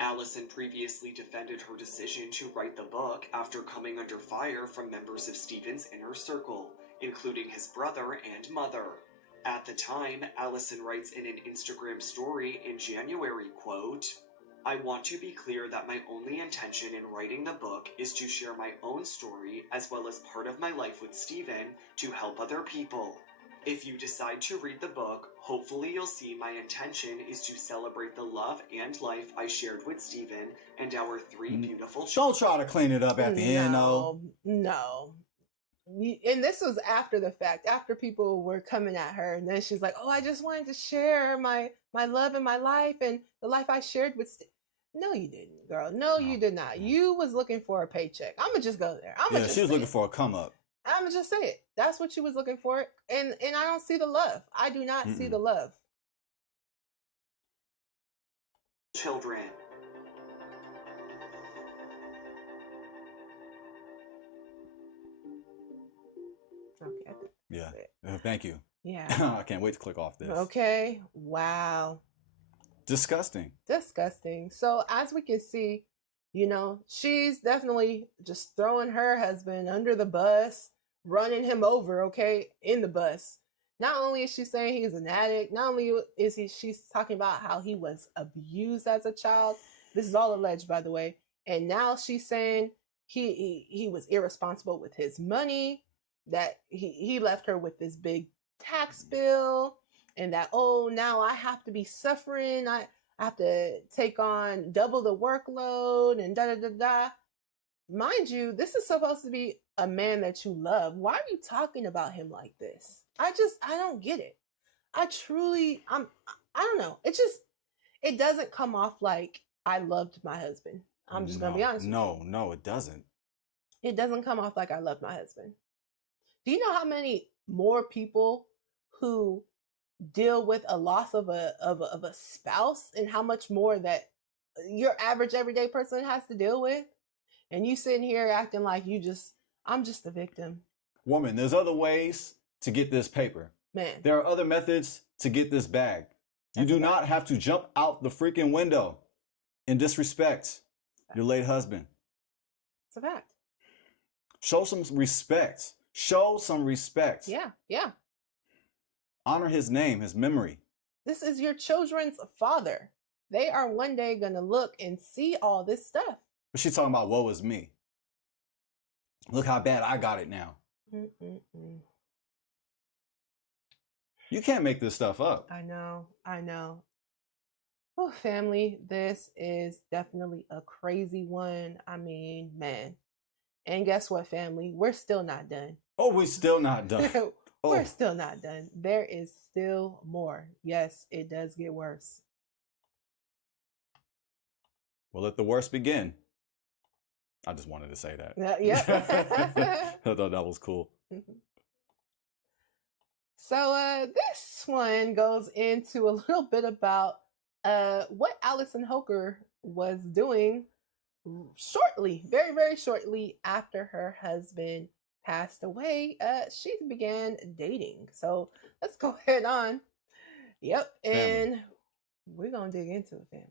Allison previously defended her decision to write the book after coming under fire from members of Stephen's inner circle, including his brother and mother. At the time, Allison writes in an Instagram story in January, quote, "I want to be clear that my only intention in writing the book is to share my own story as well as part of my life with Stephen to help other people. If you decide to read the book, hopefully you'll see my intention is to celebrate the love and life I shared with Stephen and our 3 beautiful children." Don't try to clean it up at the end, though. No. And this was after the fact, after people were coming at her, and then she's like, "Oh, I just wanted to share my love and my life and the life I shared with." No, you didn't, girl. No, you did not. You was looking for a paycheck. I'm gonna just go there. She was looking for a come up. I'm gonna just say it. That's what she was looking for, and I don't see the love. I do not see the love. Children. Okay. Yeah. Thank you. Yeah. I can't wait to click off this. Okay. Wow. Disgusting. So as we can see, she's definitely just throwing her husband under the bus, running him over, okay, in the bus. Not only is she saying he's an addict, not only is she's talking about how he was abused as a child. This is all alleged, by the way. And now she's saying he was irresponsible with his money, that he left her with this big tax bill, and that, oh, now I have to be suffering. I have to take on double the workload and da-da-da-da. Mind you, this is supposed to be a man that you love. Why are you talking about him like this? I don't get it. I don't know. It doesn't come off like I loved my husband. I'm just going to be honest with you. No, it doesn't. It doesn't come off like I loved my husband. Do you know how many more people who deal with a loss of a spouse, and how much more that your average everyday person has to deal with? And you sitting here acting like I'm just the victim. Woman, there's other ways to get this paper. Man. There are other methods to get this bag. You do not have to jump out the freaking window and disrespect your late husband. It's a fact. Show some respect. Yeah. Honor his name, his memory. This is your children's father. They are one day going to look and see all this stuff. But she's talking about, woe is me. Look how bad I got it now. You can't make this stuff up. I know. Oh, family, this is definitely a crazy one. I mean, man. And guess what, family? We're still not done. Oh, we're still not done. We're still not done. There is still more. Yes, it does get worse. Well, let the worst begin. I just wanted to say that. Yeah. I thought that was cool. So this one goes into a little bit about what Allison Holker was doing shortly, very, very shortly after her husband passed away. She began dating. So let's go ahead on. Yep. And we're going to dig into it, family.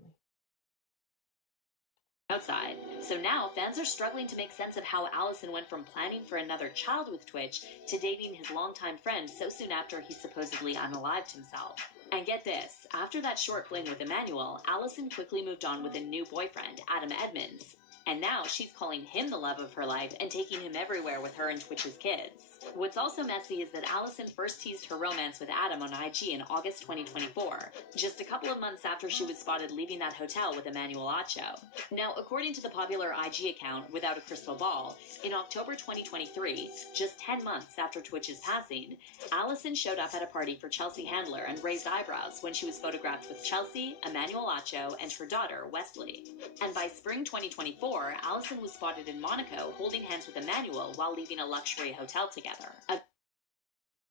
Outside. So now fans are struggling to make sense of how Allison went from planning for another child with Twitch to dating his longtime friend so soon after he supposedly unalived himself. And get this, after that short fling with Emmanuel, Allison quickly moved on with a new boyfriend, Adam Edmonds. And now she's calling him the love of her life and taking him everywhere with her and Twitch's kids. What's also messy is that Allison first teased her romance with Adam on IG in August 2024, just a couple of months after she was spotted leaving that hotel with Emmanuel Acho. Now, according to the popular IG account Without a Crystal Ball, in October 2023, just 10 months after Twitch's passing, Allison showed up at a party for Chelsea Handler and raised eyebrows when she was photographed with Chelsea, Emmanuel Acho, and her daughter, Wesley. And by spring 2024, Allison was spotted in Monaco holding hands with Emmanuel while leaving a luxury hotel together.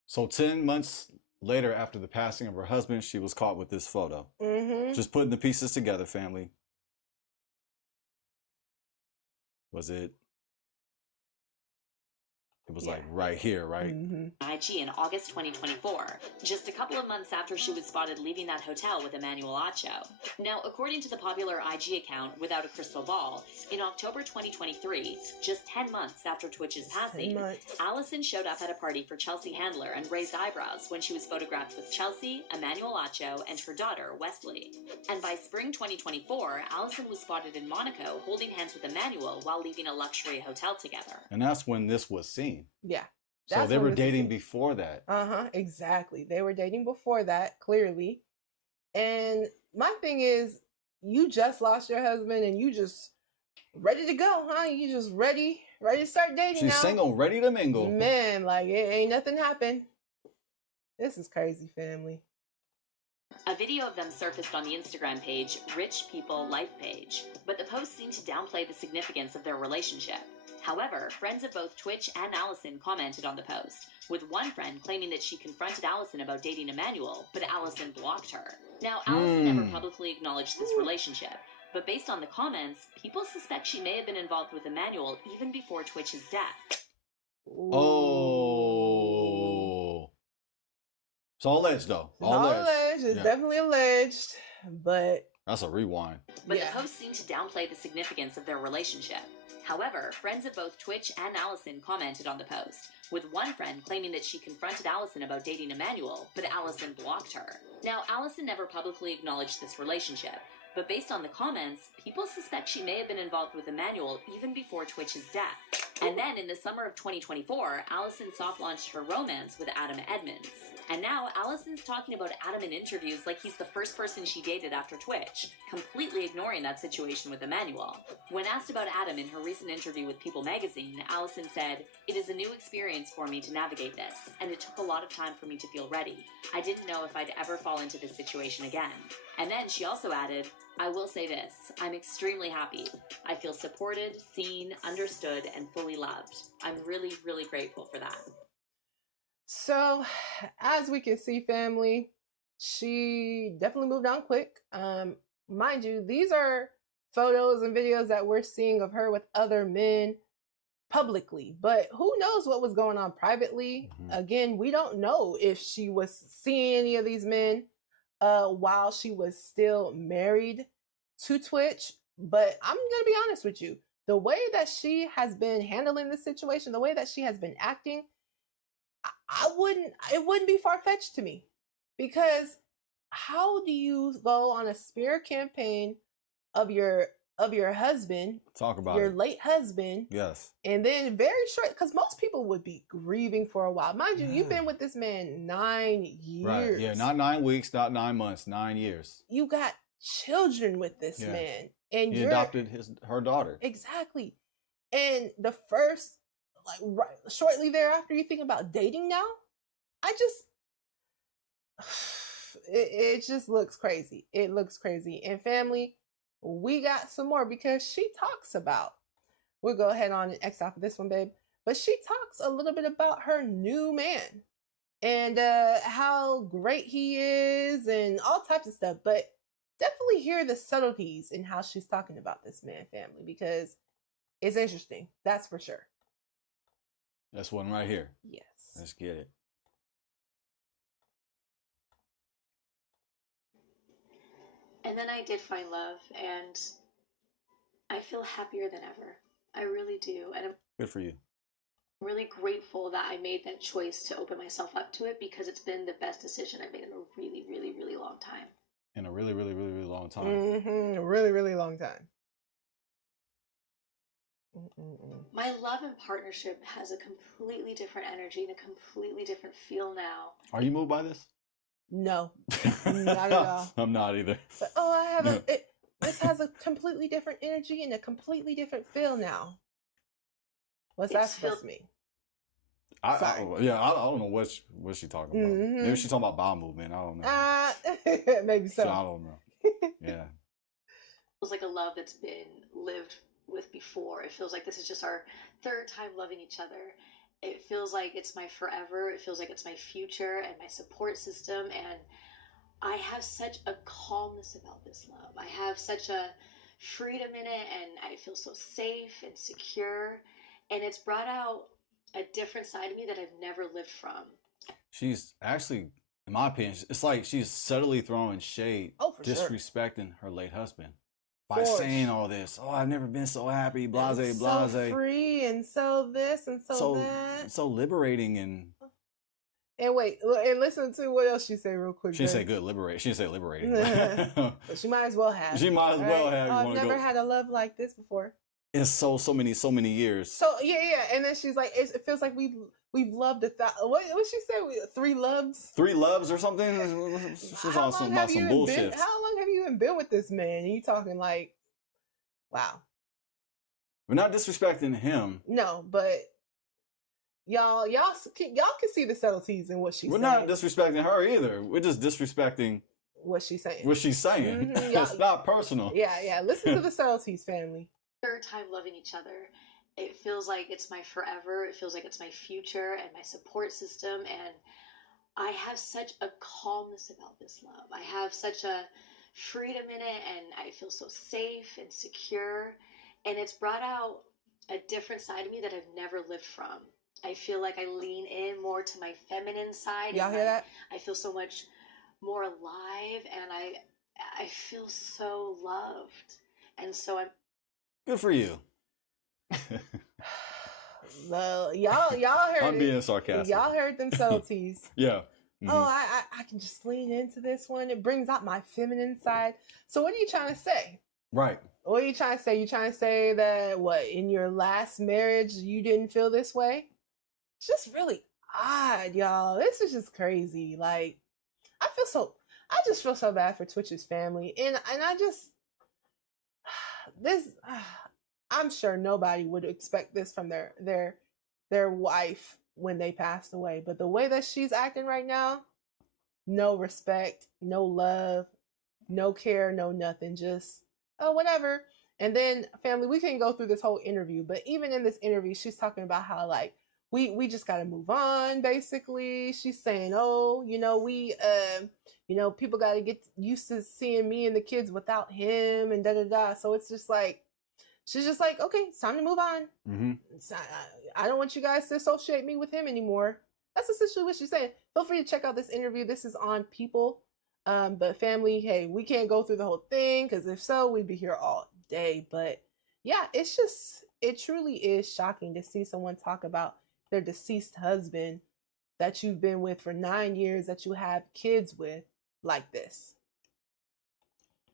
So 10 months later, after the passing of her husband, she was caught with this photo. Just putting the pieces together, family. Was it? It was like right here, right? IG in August 2024, just a couple of months after she was spotted leaving that hotel with Emmanuel Acho. Now, according to the popular IG account Without a Crystal Ball, in October 2023, just 10 months after Twitch's passing, Allison showed up at a party for Chelsea Handler and raised eyebrows when she was photographed with Chelsea, Emmanuel Acho, and her daughter, Wesley. And by spring 2024, Allison was spotted in Monaco holding hands with Emmanuel while leaving a luxury hotel together. And that's when this was seen. Yeah. So they were dating before that. Exactly. They were dating before that, clearly. And my thing is, you just lost your husband and you just ready to go, huh? You just ready to start dating now. She's single, ready to mingle. Man, like, it ain't nothing happened. This is crazy, family. A video of them surfaced on the Instagram page, Rich People Life page, but the post seemed to downplay the significance of their relationship. However, friends of both Twitch and Allison commented on the post, with one friend claiming that she confronted Allison about dating Emmanuel, but Allison blocked her. Now, Allison never publicly acknowledged this relationship, but based on the comments, people suspect she may have been involved with Emmanuel even before Twitch's death. Oh. It's all alleged, though. All alleged. It's definitely alleged, but... That's a rewind. But the post seemed to downplay the significance of their relationship. However, friends of both Twitch and Allison commented on the post, with one friend claiming that she confronted Allison about dating Emmanuel, but Allison blocked her. Now, Allison never publicly acknowledged this relationship, but based on the comments, people suspect she may have been involved with Emmanuel even before Twitch's death. And then, in the summer of 2024, Allison soft-launched her romance with Adam Edmonds. And now, Allison's talking about Adam in interviews like he's the first person she dated after Twitch, completely ignoring that situation with Emmanuel. When asked about Adam in her recent interview with People magazine, Allison said, "It is a new experience for me to navigate this, and it took a lot of time for me to feel ready. I didn't know if I'd ever fall into this situation again." And then she also added, "I will say this, I'm extremely happy. I feel supported, seen, understood, and fully loved. I'm really, really grateful for that." So, as we can see, family, she definitely moved on quick. Mind you, these are photos and videos that we're seeing of her with other men publicly, but who knows what was going on privately. Again, we don't know if she was seeing any of these men while she was still married to Twitch. But I'm gonna be honest with you, the way that she has been handling this situation, the way that she has been acting, it wouldn't be far-fetched to me, because how do you go on a smear campaign of your husband, talk about your late husband, yes, and then very short, because most people would be grieving for a while. Mind you, you've been with this man 9 years, right? Yeah, not 9 weeks, not 9 months, 9 years. You got children with this man, and you adopted her daughter. Exactly. And the first, shortly thereafter, you think about dating now. It just looks crazy. It looks crazy. And family, we got some more, because she talks about, we'll go ahead on and X off of this one, babe, but she talks a little bit about her new man and how great he is and all types of stuff. But definitely hear the subtleties in how she's talking about this man, family, because it's interesting. That's for sure. That's one right here. Yes. Let's get it. And then I did find love, and I feel happier than ever. I really do. And I'm good for you. Really grateful that I made that choice to open myself up to it, because it's been the best decision I've made in a really, really, really long time. In a really, really, really, really long time. A really, really long time. My love and partnership has a completely different energy and a completely different feel now. Are you moved by this? No, not at all. I'm not either. But this has a completely different energy and a completely different feel now. What's that supposed to mean? I don't know what she's talking about. Maybe she's talking about bowel movement. I don't know. Maybe so. I don't know. Yeah. It feels like a love that's been lived with before. It feels like this is just our third time loving each other. It feels like it's my forever. It feels like it's my future and my support system. And I have such a calmness about this love. I have such a freedom in it, and I feel so safe and secure. And it's brought out a different side of me that I've never lived from. She's actually, in my opinion, it's like she's subtly throwing shade, disrespecting her late husband by saying all this. Oh, I've never been so happy, blase, blase. So free and so this and so that. So liberating and wait, and listen to what else she said real quick. She said good, liberate. She didn't say liberating. But she might as well have. She might as well have. I've never had a love like this before. It's so many years. So yeah, and then she's like, it feels like we've loved what she said? 3 loves. 3 loves or something. She's on some bullshit. How long have you even been with this man? And you talking like, wow. We're not disrespecting him. No, but y'all can see the subtleties in what she's saying. We're not disrespecting her either. We're just disrespecting what she's saying. Mm-hmm. It's not personal. Yeah. Listen to the subtleties, family. Third time loving each other. It feels like it's my forever. It feels like it's my future and my support system. And I have such a calmness about this love. I have such a freedom in it, and I feel so safe and secure. And it's brought out a different side of me that I've never lived from. I feel like I lean in more to my feminine side. Y'all hear that? I feel so much more alive, and I feel so loved. And so I'm good for you. Well, y'all heard I'm being sarcastic. Y'all heard them subtleties. Yeah. Mm-hmm. Oh, I can just lean into this one. It brings out my feminine side. So what are you trying to say? Right. What are you trying to say? You trying to say that in your last marriage you didn't feel this way? It's just really odd, y'all. This is just crazy. Like, I just feel so bad for tWitch's family, and I just I'm sure nobody would expect this from their wife when they passed away. But the way that she's acting right now, no respect, no love, no care, no nothing. Just, oh, whatever. And then, family, we can go through this whole interview. But even in this interview, she's talking about how, like, we just got to move on, basically. She's saying, oh, people got to get used to seeing me and the kids without him and da-da-da. So it's just like, she's just like, okay, it's time to move on. Mm-hmm. I don't want you guys to associate me with him anymore. That's essentially what she's saying. Feel free to check out this interview. This is on People. But family, hey, we can't go through the whole thing, because if so, we'd be here all day. But yeah, it truly is shocking to see someone talk about their deceased husband that you've been with for 9 years, that you have kids with, like this.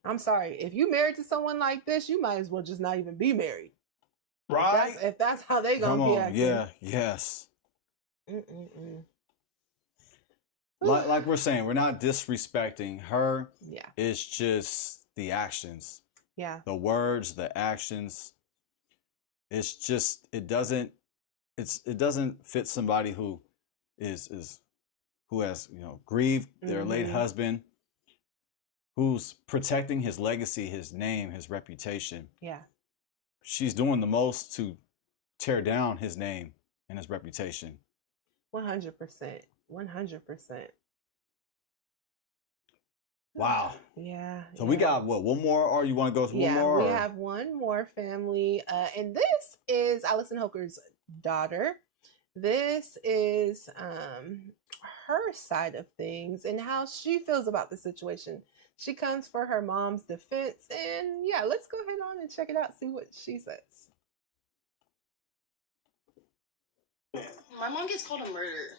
I'm sorry. If you married to someone like this, you might as well just not even be married. Right? If that's how they gonna be acting. Yeah. Yes. Like we're saying, we're not disrespecting her. Yeah. It's just the actions. Yeah. The words, the actions. It's just it doesn't fit somebody who who has, grieved their late husband, who's protecting his legacy, his name, his reputation. Yeah. She's doing the most to tear down his name and his reputation. 100%. 100%. Wow. Yeah. So we got one more, or you want to go to one more? Yeah, we have one more, family. And this is Allison Holker's daughter. This is her side of things and how she feels about the situation. She comes for her mom's defense, and yeah, let's go ahead on and check it out, see what she says. My mom gets called a murderer.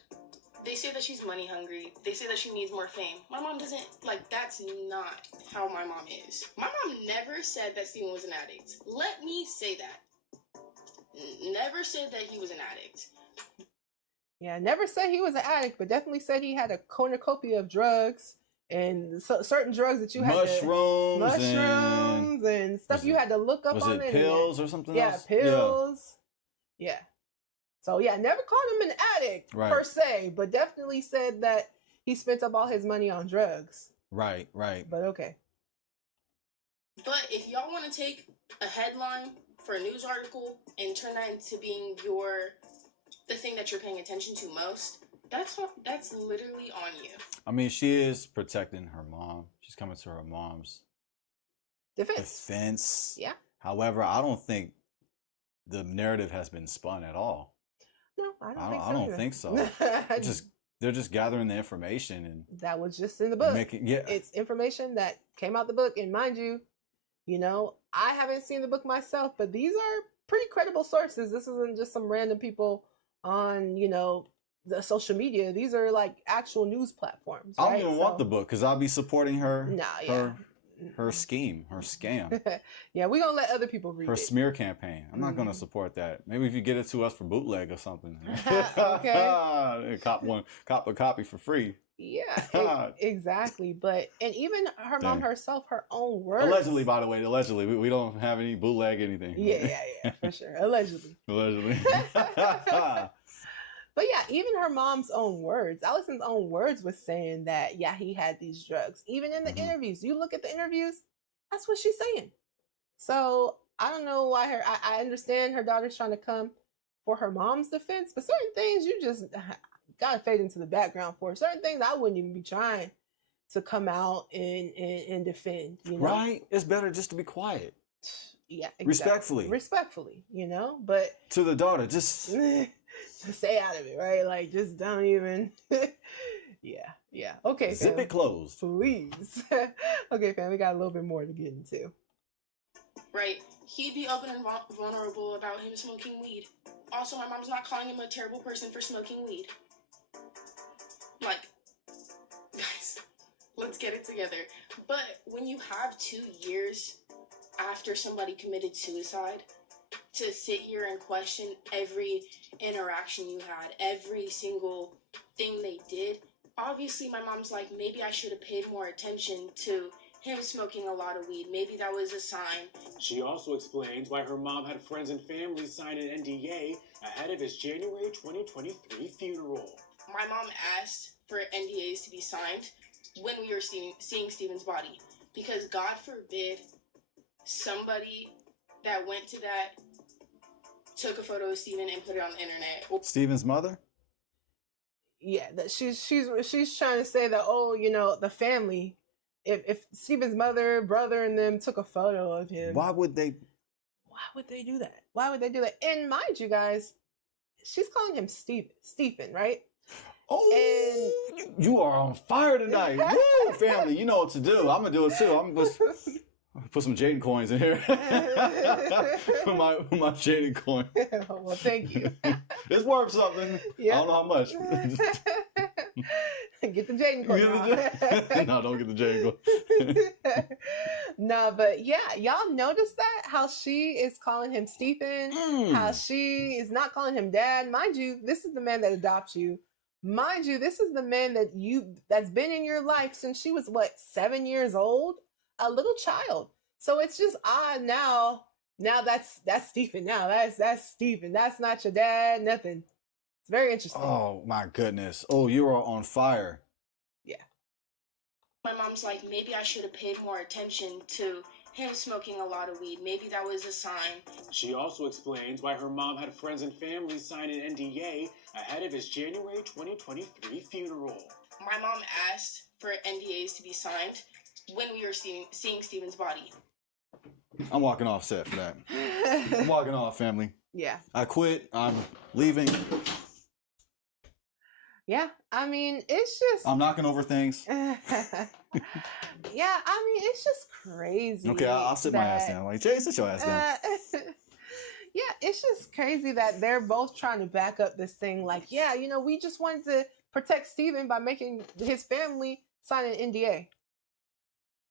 They say that she's money hungry. They say that she needs more fame. My mom doesn't, that's not how my mom is. My mom never said that Steven was an addict. Let me say that. Never said that he was an addict. Yeah, never said he was an addict, but definitely said he had a cornucopia of drugs and certain drugs that you had mushrooms and stuff you had to look up on it pills or something else? Yeah, pills. Yeah. So yeah, never called him an addict per se, but definitely said that he spent up all his money on drugs. Right. But okay. But if y'all want to take a headline for a news article and turn that into being the thing that you're paying attention to most, that's literally on you. I mean, she is protecting her mom. She's coming to her mom's defense. Yeah. However, I don't think the narrative has been spun at all. No, I don't think so. They're just gathering the information, and that was just in the book. It's information that came out the book, and mind you, I haven't seen the book myself, but these are pretty credible sources. This isn't just some random people on the social media. These are like actual news platforms. I don't even want the book because I'll be supporting her. Her scheme, her scam. Yeah, we're gonna let other people read her it. Smear campaign. I'm not gonna support that. Maybe if you get it to us for bootleg or something. Okay. Cop a copy for free. Yeah, exactly. But and even her mom herself, her own words. Allegedly, by the way, we don't have any bootleg anything. Yeah, for sure. Allegedly. But yeah, even her mom's own words, Allison's own words was saying that, he had these drugs. Even in the interviews, you look at the interviews, that's what she's saying. So I don't know why I understand her daughter's trying to come for her mom's defense, but certain things you just gotta fade into the background for. Certain things I wouldn't even be trying to come out and defend. Right? It's better just to be quiet. Yeah, exactly. Respectfully, but to the daughter, just stay out of it, right? Like, just don't even. Yeah. Okay, zip fam. it closed, please. Okay, fam. We got a little bit more to get into. Right. He'd be open and vulnerable about him smoking weed. Also, my mom's not calling him a terrible person for smoking weed. Like, guys, let's get it together. But when you have 2 years after somebody committed suicide, to sit here and question every interaction you had, every single thing they did, obviously my mom's like, maybe I should have paid more attention to him smoking a lot of weed. Maybe that was a sign. She also explains why her mom had friends and family sign an NDA ahead of his January 2023 funeral. My mom asked for NDAs to be signed when we were seeing Steven's body, because God forbid somebody that went to that took a photo of Steven and put it on the internet. Steven's mother? Yeah, that she's trying to say that, the family, if Steven's mother, brother, and them took a photo of him, why would they do that? Why would they do that? And mind you guys, she's calling him Stephen, right? Oh, and you are on fire tonight. Woo, family, you know what to do. I'm gonna do it too. I'm gonna put some Jaden coins in here. my Jaden coin. Well, thank you. It's worth something. Yep. I don't know how much. Get the Jaden coin. No, don't get the Jaden coin. No, but yeah, y'all notice that? How she is calling him Stephen, how she is not calling him dad. Mind you, this is the man that adopts you. Mind you, this is the man that's been in your life since she was 7 years old? A little child. So it's just odd now that's Stephen. Now that's Stephen. That's not your dad, nothing. It's very interesting. Oh my goodness. Oh, you are on fire. Yeah. My mom's like, maybe I should have paid more attention to him smoking a lot of weed. Maybe that was a sign. She also explains why her mom had friends and family sign an NDA ahead of his January 2023 funeral. My mom asked for NDAs to be signed when we were seeing Steven's body. I'm walking off set for that. I'm walking off, family. Yeah. I quit. I'm leaving. Yeah, I mean, it's just... I'm knocking over things. Yeah, I mean, it's just crazy. Okay, I'll sit my ass down. Like, Jay, sit your ass down. Yeah, it's just crazy that they're both trying to back up this thing. Like, yeah, we just wanted to protect Steven by making his family sign an NDA.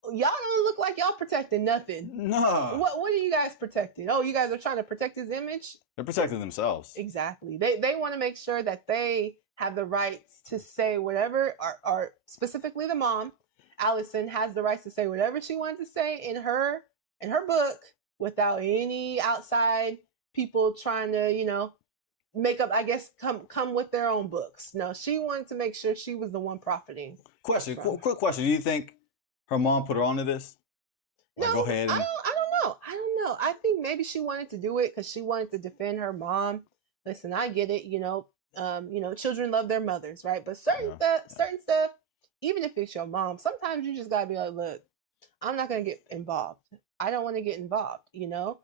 Y'all don't look like y'all protecting nothing. No. What are you guys protecting? Oh, you guys are trying to protect his image? They're protecting themselves. Exactly. They want to make sure that they have the rights to say whatever, or specifically the mom, Allison, has the rights to say whatever she wanted to say in her book without any outside people trying to, make up, I guess, come with their own books. No, she wanted to make sure she was the one profiting. Quick question. Do you think her mom put her onto this? No, go ahead. I don't know. I think maybe she wanted to do it because she wanted to defend her mom. Listen, I get it. Children love their mothers, right? But certain stuff, even if it's your mom, sometimes you just gotta be like, look, I'm not going to get involved. I don't want to get involved, you know,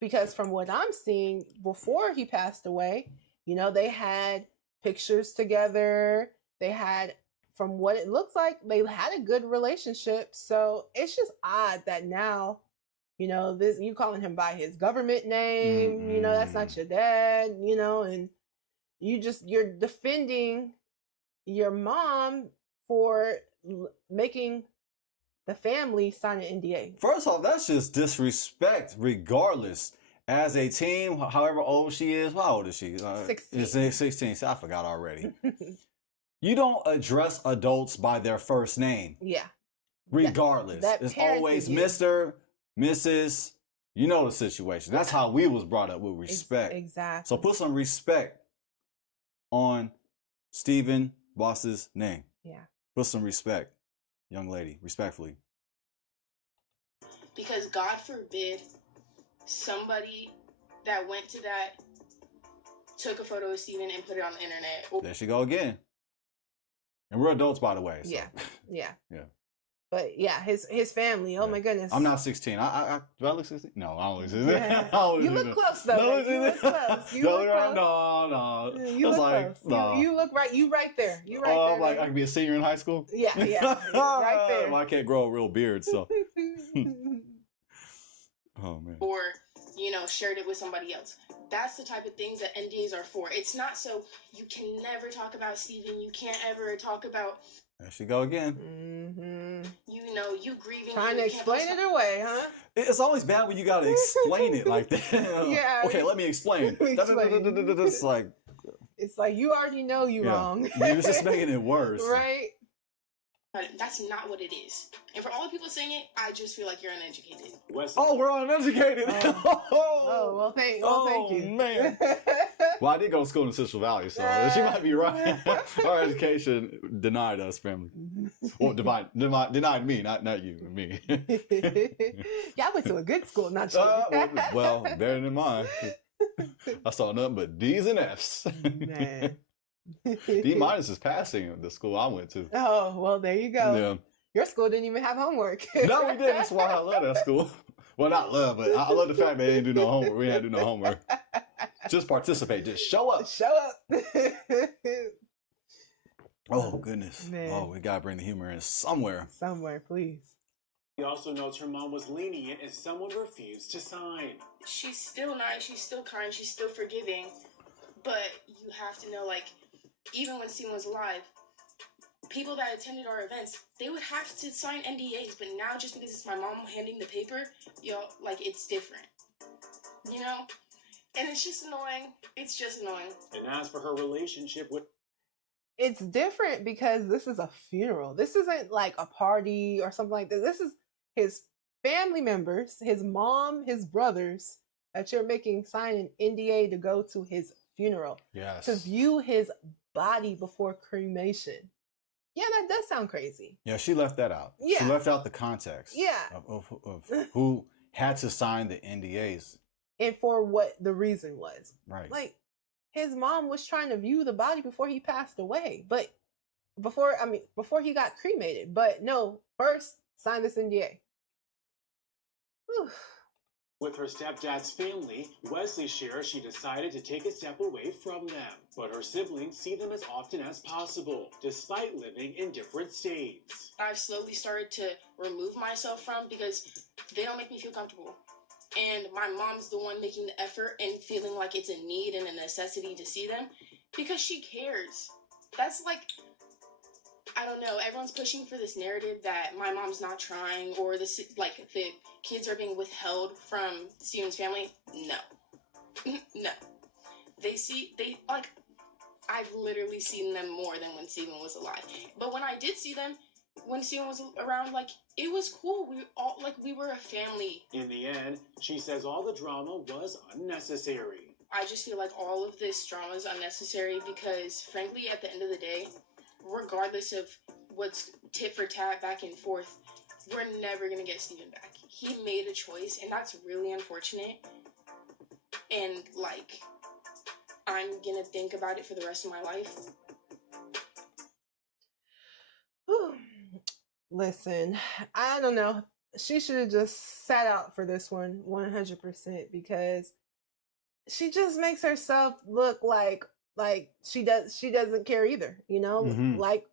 because from what I'm seeing before he passed away, you know, they had pictures together. They had, from what it looks like, they had a good relationship. So it's just odd that now, you know, this, you calling him by his government name, you know, that's not your dad, you know, and you're defending your mom for making the family sign an NDA. First off, that's just disrespect, regardless. As a team, however old she is, how old is she? 16. Is 16. See, I forgot already. You don't address adults by their first name. Yeah. Regardless. It's always Mr., Mrs., you know the situation. That's how we was brought up, with respect. Exactly. So put some respect on Stephen Boss's name. Yeah. Put some respect, young lady, respectfully. Because God forbid somebody that went to that took a photo of Steven and put it on the internet. There she go again. And we're adults, by the way. So. Yeah. Yeah. Yeah. But yeah, his family. Oh my goodness. I'm not 16. Do I look 16? No, I don't look 16. Yeah. You look close though. No, you look close. You look close. No. You look like, close. No. You look right. You right there. You right there. Like I could be a senior in high school. Yeah. Right there. Well, I can't grow a real beard, so. Oh man. Or, you know, shared it with somebody else. That's the type of things that NDAs are for. It's not so you can never talk about Steven. You can't ever talk about. There she go again. Mm-hmm. You know, you grieving. Trying to explain it away, huh? It's always bad when you gotta explain it like that. Yeah. Okay, let me explain. It's like. It's like you already know you're wrong. You're just making it worse. Right? That's not what it is. And for all the people saying it, I just feel like you're uneducated. Oh, we're uneducated. Well, thank you. Man. Well, I did go to school in Central Valley, so she might be right. Our education denied us, family. Well, denied me, not you, me. Yeah, I went to a good school, not you. Well, better than mine. I saw nothing but D's and F's. Man. D- is passing the school I went to. Oh, well, there you go. Yeah. Your school didn't even have homework. No, we didn't. That's why I love that school. Well, not love, but I love the fact they didn't do no homework. We had to do no homework. Just participate. Just show up. Show up. Oh, goodness. Man. Oh, we got to bring the humor in somewhere. Somewhere, please. He also notes her mom was lenient as someone refused to sign. She's still nice. She's still kind. She's still forgiving. But you have to know, like, even when Steven was alive, people that attended our events, they would have to sign NDAs, but now just because it's my mom handing the paper, like, it's different. You know? And it's just annoying. It's just annoying. And as for her relationship with... It's different because this is a funeral. This isn't like a party or something like that. This is his family members, his mom, his brothers, that you're making sign an NDA to go to his funeral. Yes. To view his body before cremation. Yeah, that does sound crazy. Yeah, she left that out. Yeah. She left out the context. Yeah. Of who had to sign the NDAs. And for what the reason was. Right. Like, his mom was trying to view the body before he passed away. But before he got cremated. But no, first, sign this NDA. Whew. With her stepdad's family, Wesley shares she decided to take a step away from them, but her siblings see them as often as possible, despite living in different states. I've slowly started to remove myself from because they don't make me feel comfortable. And my mom's the one making the effort and feeling like it's a need and a necessity to see them because she cares. That's like, I don't know, everyone's pushing for this narrative that my mom's not trying or the kids are being withheld from Steven's family. No. No. I've literally seen them more than when Steven was alive. But when I did see them, when Steven was around, it was cool. We were a family. In the end, she says all the drama was unnecessary. I just feel like all of this drama is unnecessary because, frankly, at the end of the day, regardless of what's tit for tat back and forth, we're never going to get Steven back. He made a choice, and that's really unfortunate. And, I'm going to think about it for the rest of my life. Listen, I don't know. She should have just sat out for this one 100% because she just makes herself look like she doesn't care either, Mm-hmm. like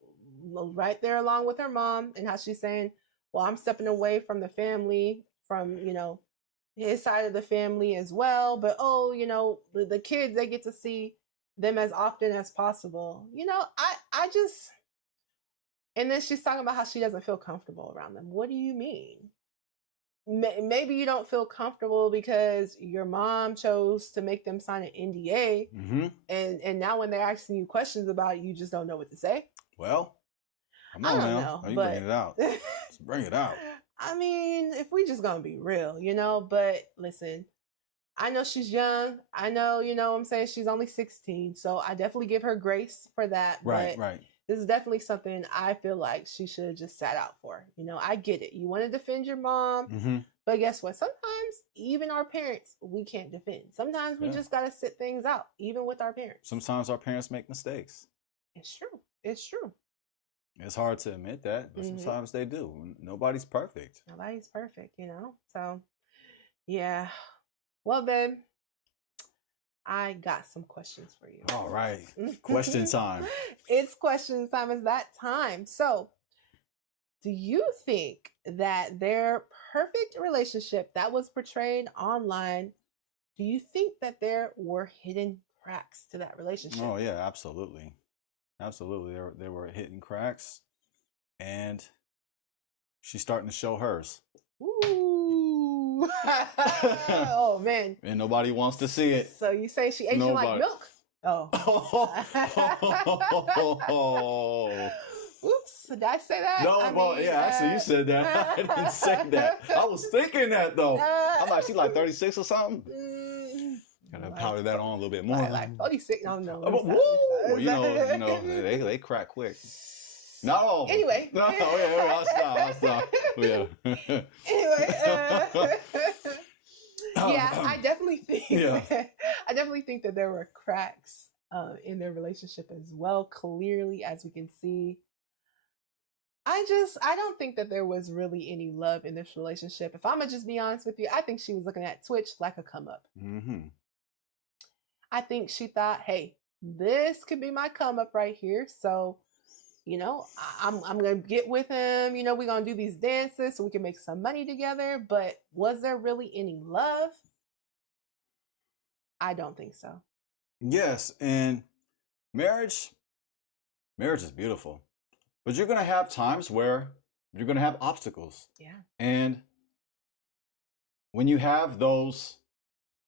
right there along with her mom and how she's saying, well, I'm stepping away from the family, from his side of the family as well, but the kids, they get to see them as often as possible. I just, and then she's talking about how she doesn't feel comfortable around them. What do you mean? Maybe you don't feel comfortable because your mom chose to make them sign an NDA, Mm-hmm. and now when they're asking you questions about it, you just don't know what to say. Well, come I on don't now. know, Oh, you but bring it out. Let's bring it out. I mean, if we just gonna be real, but listen, I know she's young. I know, what I'm saying, she's only 16, so I definitely give her grace for that. Right, but right. this is definitely something I feel like she should have just sat out for. I get it. You want to defend your mom, Mm-hmm. but guess what? Sometimes even our parents, we can't defend. Sometimes we just gotta sit things out, even with our parents. Sometimes our parents make mistakes. It's true. It's true. It's hard to admit that, but sometimes they do. Nobody's perfect. Nobody's perfect, So, yeah. Well, babe, I got some questions for you. All right. Question time. It's question time. It's that time. So, do you think that their perfect relationship that was portrayed online, do you think that there were hidden cracks to that relationship? Oh, yeah, absolutely. Absolutely. There were hidden cracks, and she's starting to show hers. Ooh. Oh, man. And nobody wants to see it. So you say she ate you like milk? Oh. Oops, did I say that? No, actually, you said that. I didn't say that. I was thinking that, though. I'm like, she's like 36 or something. Gotta powder that on a little bit more. Like 46. No. Well, they crack quick. Not all. Anyway. No, I'll stop. Yeah. Anyway. I definitely think that there were cracks in their relationship as well, clearly, as we can see. I don't think that there was really any love in this relationship. If I'm gonna just be honest with you, I think she was looking at Twitch like a come up. Mm-hmm. I think she thought, hey, this could be my come up right here. So, I'm gonna get with him. We're gonna do these dances so we can make some money together. But was there really any love? I don't think so. Yes, and marriage is beautiful. But you're going to have times where you're going to have obstacles. Yeah. And when you have those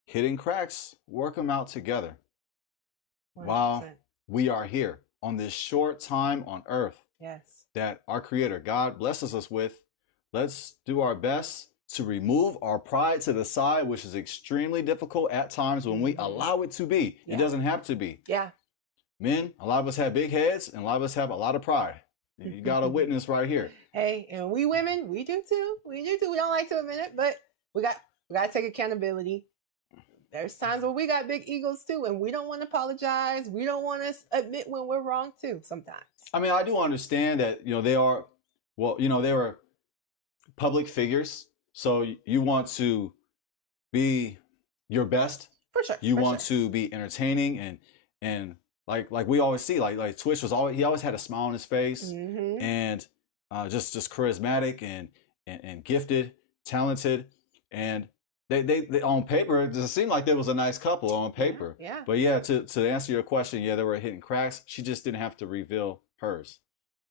hidden cracks, work them out together. 100%. While we are here on this short time on earth. Yes. That our Creator, God, blesses us with. Let's do our best to remove our pride to the side, which is extremely difficult at times when we allow it to be. Yeah. It doesn't have to be. Yeah. Men, a lot of us have big heads, and a lot of us have a lot of pride. You got a witness right here. Hey, and we women, we do too. We don't like to admit it, but we got to take accountability. There's times where we got big egos too, and we don't want to apologize. We don't want to admit when we're wrong too. Sometimes. I mean, I do understand that they were public figures, so you want to be your best. For sure. You want to be entertaining and. Like we always see, like Twitch he always had a smile on his face, and just charismatic and gifted, talented, and they on paper it just seemed like there was a nice couple on paper. Yeah. But yeah, to answer your question, yeah, there were hidden cracks. She just didn't have to reveal hers.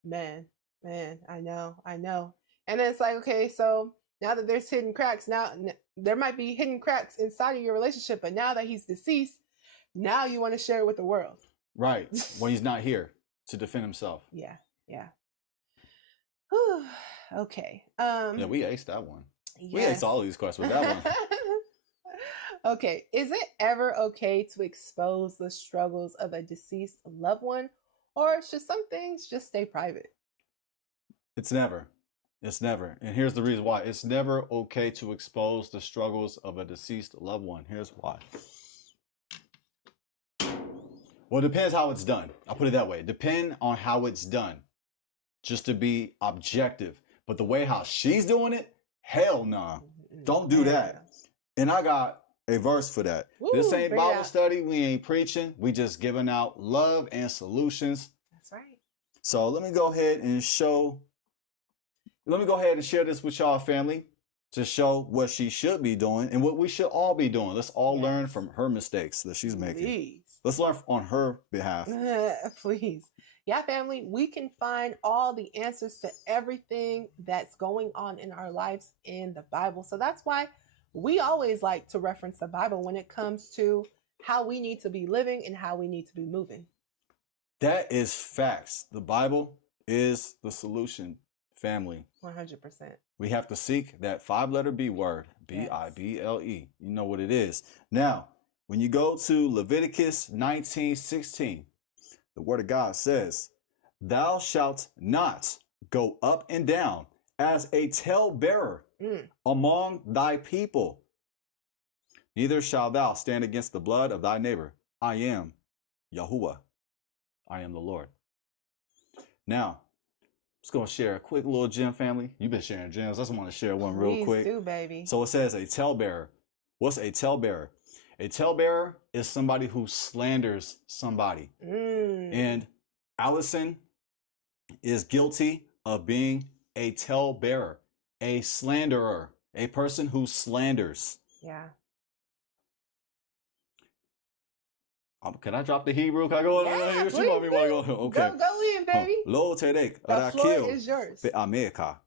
Man, I know, and then it's like, okay, so now that there's hidden cracks, now there might be hidden cracks inside of your relationship, but now that he's deceased, now you want to share it with the world. Right, when he's not here to defend himself. Yeah. Whew. Okay. Yeah, we aced that one. Yes. We aced all of these questions with that one. Okay, is it ever okay to expose the struggles of a deceased loved one, or should some things just stay private? It's never. And here's the reason why. It's never okay to expose the struggles of a deceased loved one. Here's why. Well, it depends how it's done. I'll put it that way. Depend on how it's done. Just to be objective. But the way how she's doing it, hell nah. Don't do that. And I got a verse for that. This ain't Bible study. We ain't preaching. We just giving out love and solutions. That's right. So let me go ahead and share this with y'all, family, to show what she should be doing and what we should all be doing. Let's all learn from her mistakes that she's making. Please. Let's learn on her behalf. Please. Yeah, family, we can find all the answers to everything that's going on in our lives in the Bible. So that's why we always like to reference the Bible when it comes to how we need to be living and how we need to be moving. That is facts. The Bible is the solution, family. 100%. We have to seek that 5-letter B word, B-I-B-L-E. You know what it is. Now, when you go to Leviticus 19:16, the word of God says, "Thou shalt not go up and down as a talebearer among thy people. Neither shalt thou stand against the blood of thy neighbor. I am Yahuwah. I am the Lord." Now, I'm just going to share a quick little gem, family. You've been sharing gems. I just want to share one real quick. Please do, baby. So it says a talebearer. What's a talebearer? A talebearer is somebody who slanders somebody. And Allison is guilty of being a talebearer, a slanderer, a person who slanders. Yeah. Can I drop the Hebrew? Can I go? Yeah, She want me to go. Okay. Go in, baby. Lo telek The floor is yours. be'ameka.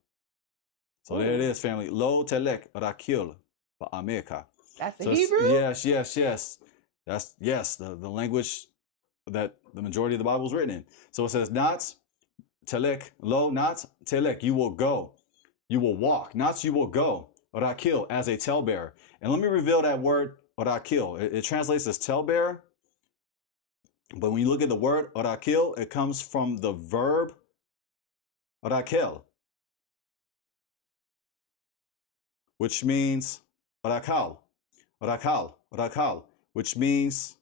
So there it is, family. Lo telek rakil be'ameka. That's the Hebrew? Yes. That's the language that the majority of the Bible is written in. So it says, not telek, lo, not telek. You will go. You will walk. Not you will go. Rakil, as a talebearer. And let me reveal that word, rakil. It translates as talebearer. But when you look at the word rakil, it comes from the verb rakel, which means rakal, which means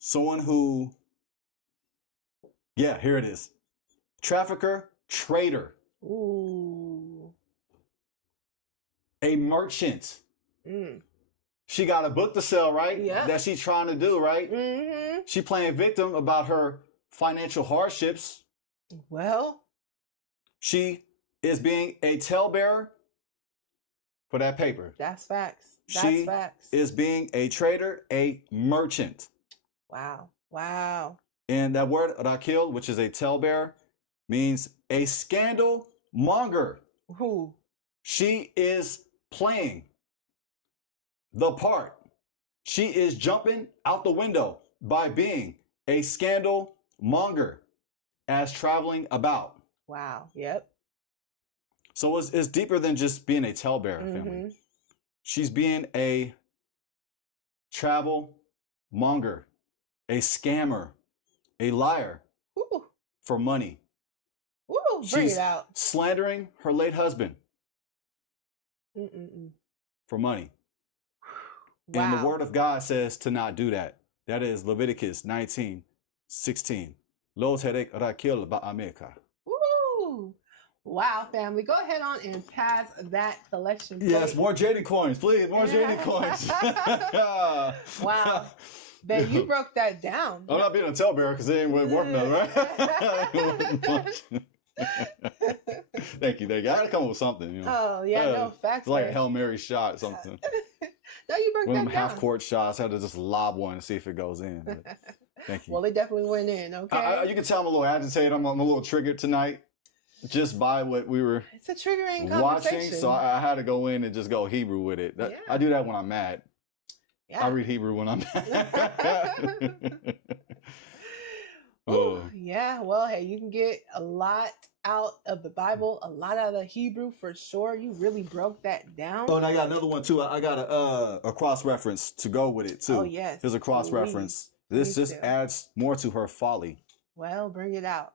someone who, here it is. Trafficker, trader. Ooh. A merchant. She got a book to sell, right? Yeah. That she's trying to do, right? Mm-hmm. She playing victim about her financial hardships. Well. She is being a talebearer for that paper. That's facts. She is being a trader, a merchant. Wow. And that word, rakil, which is a talebearer, means a scandal monger. Who? She is playing the part. She is jumping out the window by being a scandal monger as traveling about. Wow. Yep. So it's deeper than just being a talebearer, family. She's being a travel monger, a scammer, a liar for money. Bring it out. Slandering her late husband for money. Wow. And the word of God says to not do that. That is Leviticus 19:16. Lo terek rakil ba'ameka. Wow, family. Go ahead on and pass that collection plate. Yes, more JD coins, please. More JD coins. Wow. Ben, you broke that down. I'm not being a talebearer because it ain't worth nothing, right? Thank you. I had to come up with something. Oh, yeah, no, facts. It's like a Hail Mary shot or something. No, you broke that down. Half-court shots. I had to just lob one and see if it goes in. But thank you. Well, it definitely went in, okay? You can tell I'm a little agitated. I'm a little triggered tonight just by what we were it's a triggering watching. So I had to go in and just go Hebrew with it. I do that when I'm mad. Yeah. I read Hebrew when I'm mad. Yeah, well, hey, you can get a lot out of the Bible, a lot out of the Hebrew for sure. You really broke that down. Oh, and I got another one too. I got a cross reference to go with it too. Oh, yes. There's a cross reference. This just adds more to her folly. Well, bring it out.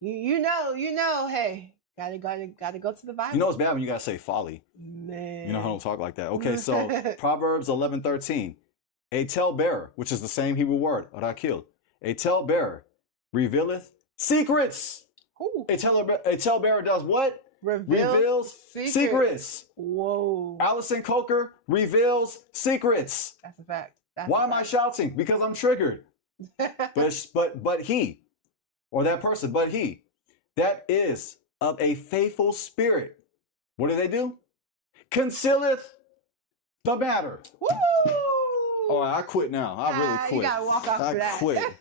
You know, hey, gotta go to the Bible. You know it's bad when you gotta say folly. Man. You know I don't talk like that. Okay, so Proverbs 11:13. A talebearer, which is the same Hebrew word, rakil. A talebearer revealeth secrets. Ooh. A talebearer does what? Reveals secrets. Whoa. Allison Holker reveals secrets. That's a fact. Why am I shouting? Because I'm triggered. but he, or that person, but he, that is of a faithful spirit. What do? Concealeth the matter. Woo! Oh, I quit now. I really quit. You gotta walk off for that.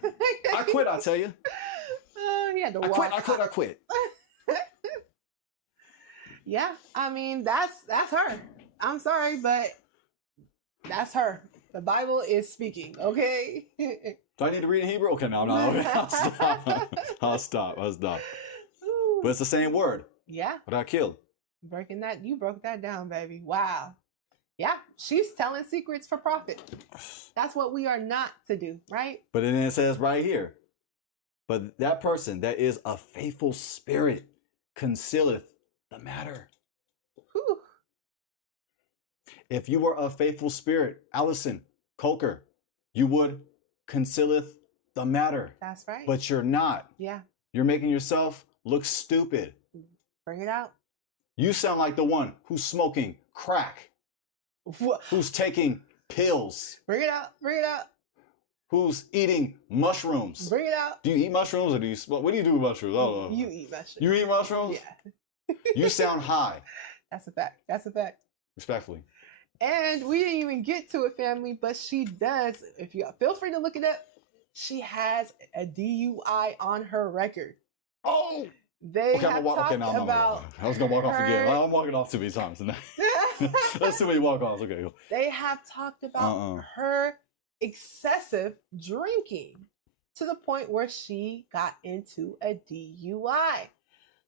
I quit, I tell you. You had to walk. I quit. Yeah, I mean, that's her. I'm sorry, but that's her. The Bible is speaking, okay? Do I need to read in Hebrew? Okay, no. I'll stop. Ooh. But it's the same word. Yeah. But I killed. You broke that down, baby. Wow. Yeah, she's telling secrets for profit. That's what we are not to do, right? But then it says right here, but that person that is a faithful spirit concealeth the matter. Whew. If you were a faithful spirit, Allison Holker, you would concealeth the matter. That's right. But you're not. Yeah. You're making yourself look stupid. Bring it out. You sound like the one who's smoking crack. What? Who's taking pills. Bring it out. Bring it out. Who's eating mushrooms. Bring it out. Do you eat mushrooms or do you smoke? What do you do with mushrooms? I don't know. You eat mushrooms. You eat mushrooms? Yeah. You sound high. That's a fact. That's a fact. Respectfully. And we didn't even get to it, family, but she does. If you feel free to look it up, she has a DUI on her record. Oh, they have talked about. I was gonna walk off again. I'm walking off too many times. That's too many walk-offs. Okay. They have talked about her excessive drinking to the point where she got into a DUI.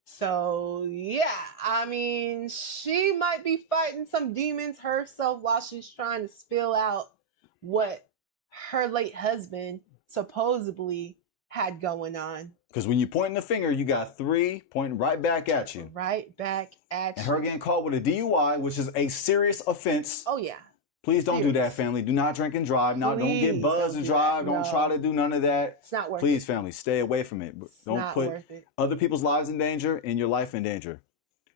So, yeah, I mean, she might be fighting some demons herself while she's trying to spill out what her late husband supposedly had going on. Because when you point the finger, you got three pointing right back at you. Right back at you. And her getting caught with a DUI, which is a serious offense. Oh, yeah. Please don't do that, family. Do not drink and drive. Don't get buzzed and drive. Don't try to do none of that. It's not worth it. Please, family, stay away from it. Don't put other people's lives in danger and your life in danger.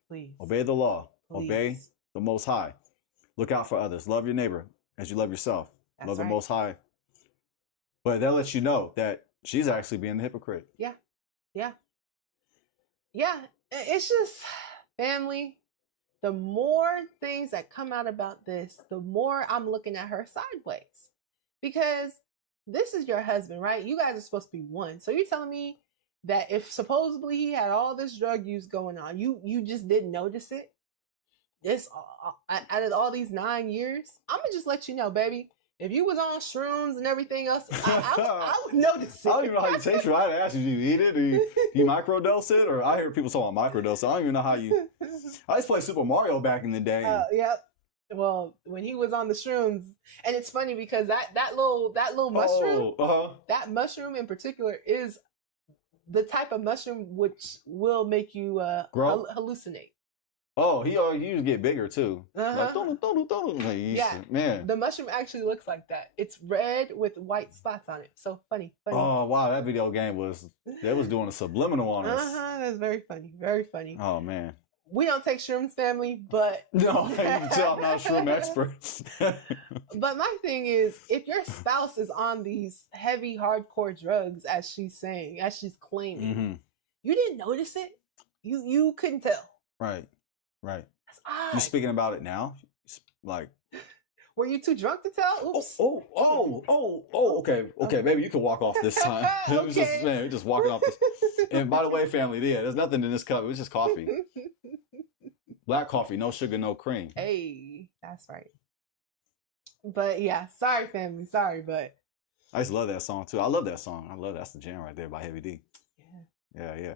Please. Obey the law. Please. Obey the Most High. Look out for others. Love your neighbor as you love yourself. Love the Most High. But that lets you know that she's actually being a hypocrite. Yeah. Yeah. Yeah. It's just, family, the more things that come out about this, the more I'm looking at her sideways. Because this is your husband, right? You guys are supposed to be one. So you're telling me that if supposedly he had all this drug use going on, you just didn't notice it? This out of all these 9 years, I'm gonna just let you know, baby. If you was on shrooms and everything else, I would notice it. I don't even know how you taste it. I'd ask you, do you eat it? Do you microdose it? Or I hear people talking about microdose. I don't even know how you... I used to play Super Mario back in the day. Yep. Well, when he was on the shrooms, and it's funny because that little mushroom, that mushroom in particular is the type of mushroom which will make you hallucinate. Oh, he used to get bigger too. Like, yeah, man. The mushroom actually looks like that. It's red with white spots on it. So funny. Oh wow, that video game was doing a subliminal on us. That's very funny. Very funny. Oh man. We don't take shrooms, family, but no, you can tell I'm not a shroom expert. But my thing is, if your spouse is on these heavy, hardcore drugs, as she's claiming, you didn't notice it. You couldn't tell. Right. You speaking about it now? Like, were you too drunk to tell? Oops. Okay. Maybe you can walk off this time. It was just, man, we're just walking off this. And by the way, family, there's nothing in this cup. It was just coffee. Black coffee, no sugar, no cream. Hey, that's right. But yeah, sorry, family. Sorry, but I just love that song too. I love that song. That's the jam right there by Heavy D. Yeah.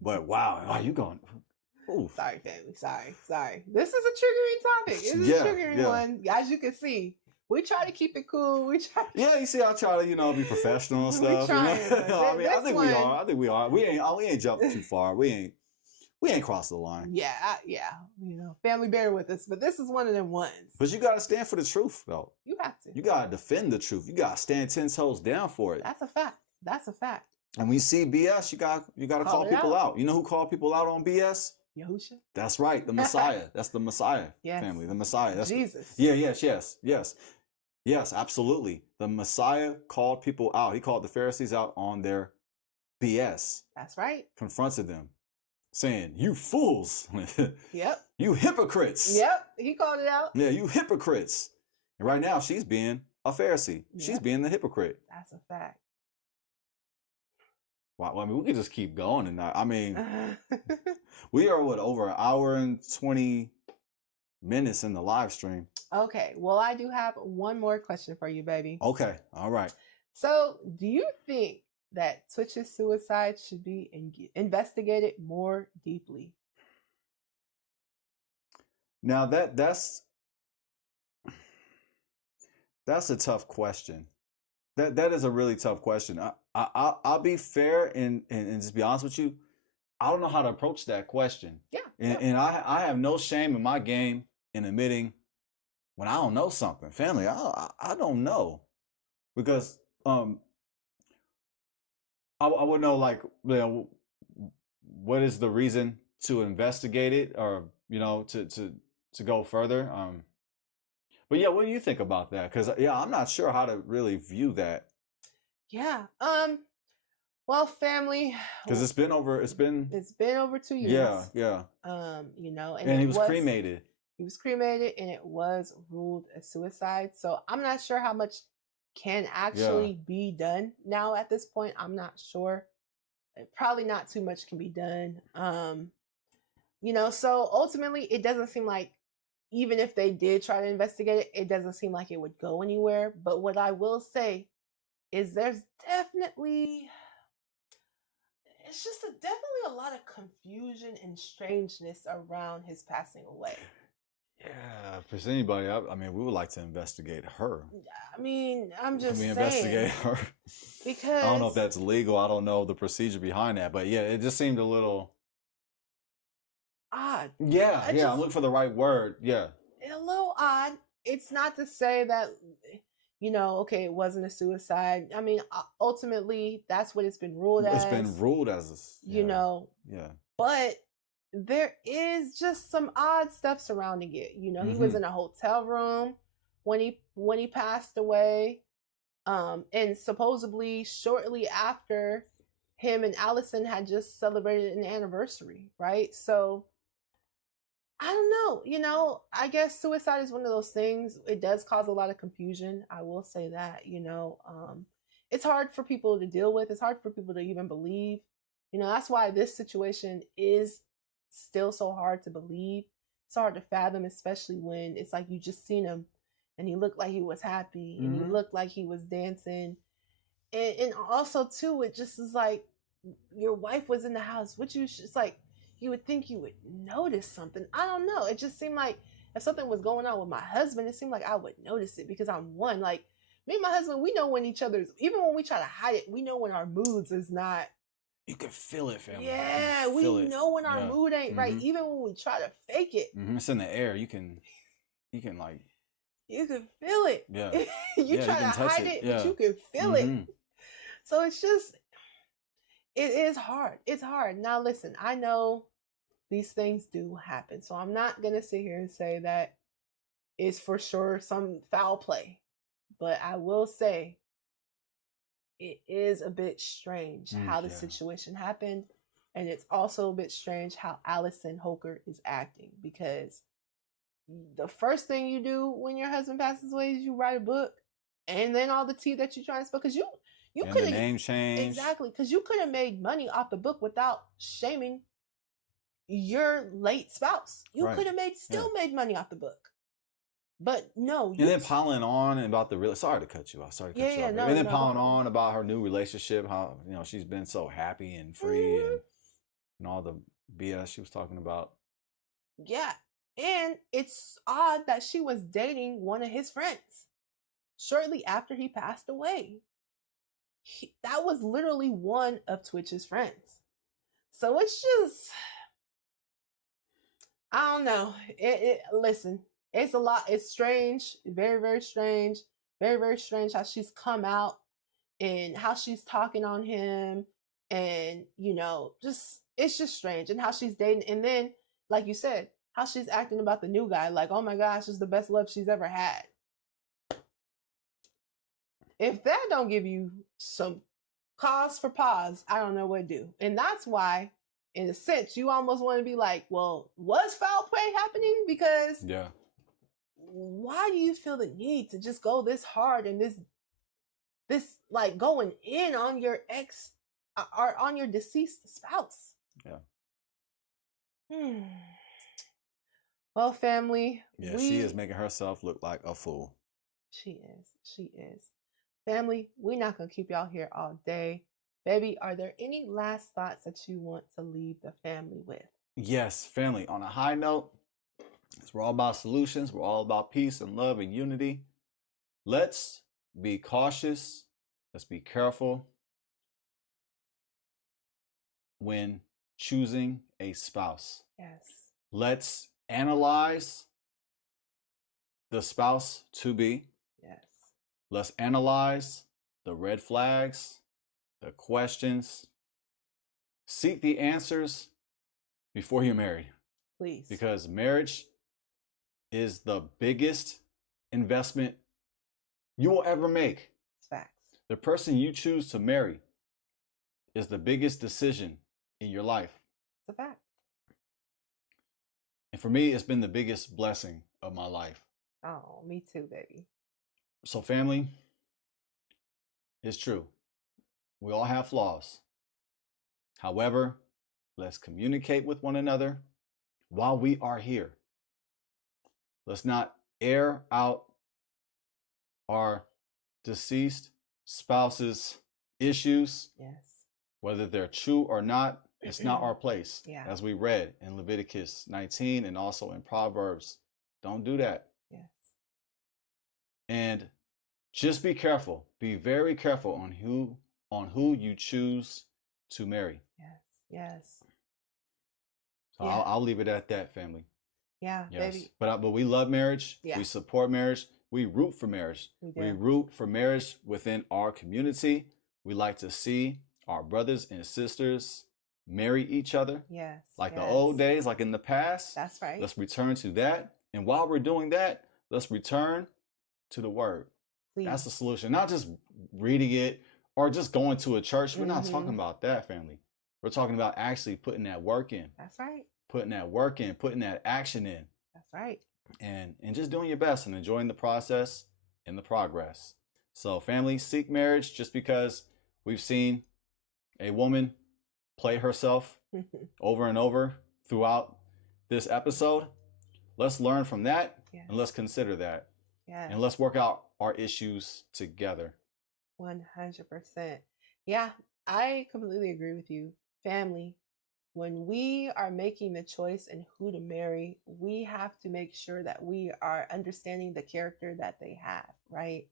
But wow, you going? Ooh. Sorry, family. Sorry. This is a triggering topic. It's a triggering one. As you can see, we try to keep it cool. Yeah, you see, I try to, be professional and stuff. I think we are. We ain't jumped too far. We ain't crossed the line. Yeah. Family bear with us, but this is one of them ones. But you gotta stand for the truth, though. You have to. You gotta defend the truth. You gotta stand 10 toes down for it. That's a fact. And when you see BS, you got to call people out. You know who called people out on BS? Yahusha. That's right, the Messiah. That's the Messiah family, the Messiah. That's Jesus. Yes, absolutely. The Messiah called people out. He called the Pharisees out on their BS. That's right. Confronted them, saying, "You fools." Yep. You hypocrites. Yep. He called it out. Yeah, you hypocrites. And right now, she's being a Pharisee. Yep. She's being the hypocrite. That's a fact. Wow, I mean, we could just keep going, and I mean, we are over an hour and 20 minutes in the live stream. Okay, well, I do have one more question for you, baby. Okay, all right. So, do you think that Twitch's suicide should be investigated more deeply? Now that's a tough question. That is a really tough question. I'll be fair and just be honest with you. I don't know how to approach that question. Yeah. And I have no shame in my game in admitting when I don't know something. Family, I don't know. Because I would know, like, you know, what is the reason to investigate it, or, you know, to go further. But yeah, what do you think about that? Because I'm not sure how to really view that. Yeah. Well, family. Because it's been over 2 years. Yeah. You know, and he was cremated. He was cremated, and it was ruled a suicide. So I'm not sure how much can actually be done now at this point. I'm not sure. Probably not too much can be done. You know, so ultimately, it doesn't seem like, even if they did try to investigate it, it doesn't seem like it would go anywhere. But what I will say is there's definitely a lot of confusion and strangeness around his passing away. Yeah, if there's anybody, I mean, we would like to investigate her. I mean, I'm just saying. Investigate her? Because I don't know if that's legal. I don't know the procedure behind that. But yeah, it just seemed a little odd. Yeah, I'm looking for the right word. Yeah. A little odd. It's not to say that, you know, okay, it wasn't a suicide. I mean, ultimately, that's what it's been ruled as. It's been ruled as, you know. Yeah. But there is just some odd stuff surrounding it. You know, he was in a hotel room when he passed away. And supposedly shortly after, him and Allison had just celebrated an anniversary, right? So I don't know, you know, I guess suicide is one of those things. It does cause a lot of confusion. I will say that, you know, it's hard for people to deal with. It's hard for people to even believe, you know, that's why this situation is still so hard to believe. It's hard to fathom, especially when it's like you just seen him and he looked like he was happy and he looked like he was dancing. And also too, it just is like, your wife was in the house. It's like, you would think you would notice something. I don't know. It just seemed like if something was going on with my husband, it seemed like I would notice it, because I'm one, like, me and my husband, we know when each other's, even when we try to hide it, we know when our moods is not. You can feel it, family. Yeah, we know when our mood ain't right, even when we try to fake it. It's in the air. You can like. You can feel it. Yeah. You try to hide it, but you can feel it. So it's just, it is hard. It's hard. Now listen, I know these things do happen. So I'm not going to sit here and say that it's for sure some foul play. But I will say it is a bit strange how the situation happened. And it's also a bit strange how Allison Holker is acting, because the first thing you do when your husband passes away is you write a book, and then all the tea that you're trying to spill, because you could have name change. Exactly, because you could have made money off the book without shaming your late spouse. You could have still made money off the book, but no. And then piling on about the real. Sorry to cut you off. And then piling on about her new relationship, how, you know, she's been so happy and free, and all the BS she was talking about. Yeah, and it's odd that she was dating one of his friends shortly after he passed away. That was literally one of Twitch's friends. So it's just, I don't know. Listen, it's a lot. It's strange. Very, very strange. Very, very strange how she's come out and how she's talking on him And, you know, just, it's just strange. And how she's dating. And then, like you said, how she's acting about the new guy. Like, oh my gosh, it's the best love she's ever had. If that don't give you some cause for pause, I don't know what to do. And that's why, in a sense, you almost want to be like, well, was foul play happening? Because why do you feel the need to just go this hard and this like going in on your ex or on your deceased spouse? Well, family. She is making herself look like a fool. She is. Family, we're not going to keep y'all here all day. Baby, are there any last thoughts that you want to leave the family with? Yes, family. On a high note, we're all about solutions. We're all about peace and love and unity. Let's be cautious. Let's be careful when choosing a spouse. Yes. Let's analyze the spouse to be. Yes. Let's analyze the red flags, the questions. Seek the answers before you're married. Please. Because marriage is the biggest investment you will ever make. Facts. The person you choose to marry is the biggest decision in your life. It's a fact. And for me, it's been the biggest blessing of my life. Oh, me too, baby. So family, it's true. We all have flaws. However, let's communicate with one another while we are here. Let's not air out our deceased spouse's issues. Yes. Whether they're true or not, it's not our place. Yeah. As we read in Leviticus 19 and also in Proverbs. Don't do that. Yes. And just be careful. Be very careful on who you choose to marry. Yes. Yes. So I'll leave it at that, family. Yeah, yes. baby. But we love marriage. Yeah. We support marriage. We root for marriage. We root for marriage within our community. We like to see our brothers and sisters marry each other. Yes. Like the old days, like in the past. That's right. Let's return to that. And while we're doing that, let's return to the word. Please. That's the solution. Not just reading it or just going to a church. We're not talking about that, family. We're talking about actually putting that work in. That's right. Putting that work in, putting that action in. That's right. And just doing your best and enjoying the process and the progress. So family, seek marriage. Just because we've seen a woman play herself over and over throughout this episode, let's learn from that. Yes. And let's consider that. Yes. And let's work out our issues together. 100%. Yeah, I completely agree with you. Family, when we are making the choice in who to marry, we have to make sure that we are understanding the character that they have, right?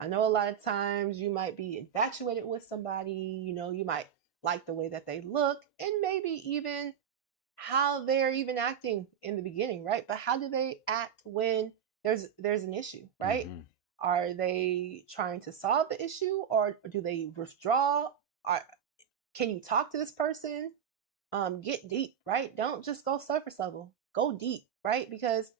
I know a lot of times you might be infatuated with somebody, you know, you might like the way that they look and maybe even how they're even acting in the beginning, right? But how do they act when there's an issue, right? Mm-hmm. Are they trying to solve the issue or do they withdraw? Can you talk to this person? Get deep, right? Don't just go surface level. Go deep, right? Because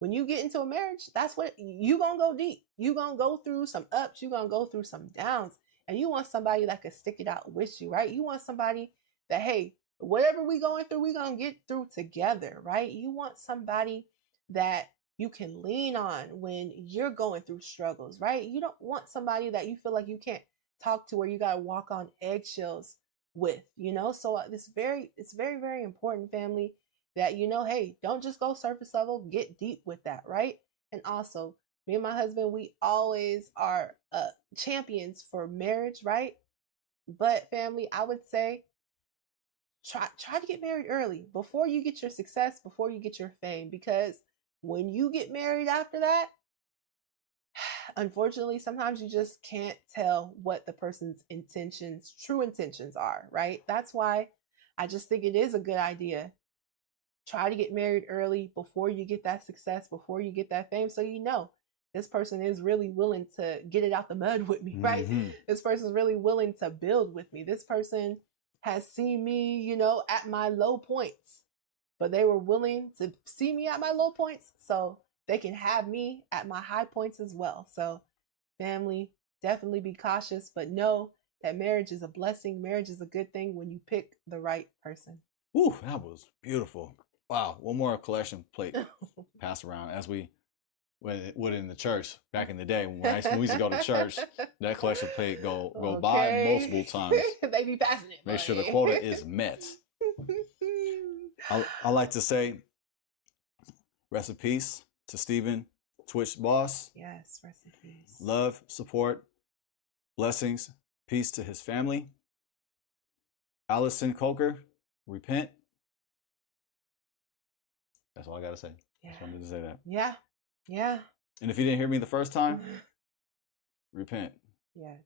when you get into a marriage, that's what you gonna go deep. You gonna go through some ups. You gonna go through some downs, and you want somebody that can stick it out with you, right? You want somebody that, hey, whatever we going through, we gonna get through together, right? You want somebody that you can lean on when you're going through struggles, right? You don't want somebody that you feel like you can't talk to or you gotta walk on eggshells with, you know. So it's very, very important, family, that, you know, hey, don't just go surface level, get deep with that, right? And also, me and my husband, we always are champions for marriage, right? But family, I would say try to get married early, before you get your success, before you get your fame, because when you get married after that, unfortunately, sometimes you just can't tell what the person's true intentions are, right? That's why I just think it is a good idea. Try to get married early before you get that success, before you get that fame. So, you know, this person is really willing to get it out the mud with me, right? Mm-hmm. This person is really willing to build with me. This person has seen me, at my low points, but they were willing to see me at my low points so they can have me at my high points as well. So, family, definitely be cautious, but know that marriage is a blessing. Marriage is a good thing when you pick the right person. Whew, that was beautiful. Wow. One more collection plate pass around as we would in the church back in the day when we used to go to church. That collection plate go by multiple times. They be passing it. Make sure the quota is met. I like to say rest in peace to Stephen, Twitch boss. Yes, rest in peace. Love, support, blessings, peace to his family. Allison Holker, repent. That's all I gotta say. Yeah. Just wanted to say that. Yeah. Yeah. And if you didn't hear me the first time, repent. Yes.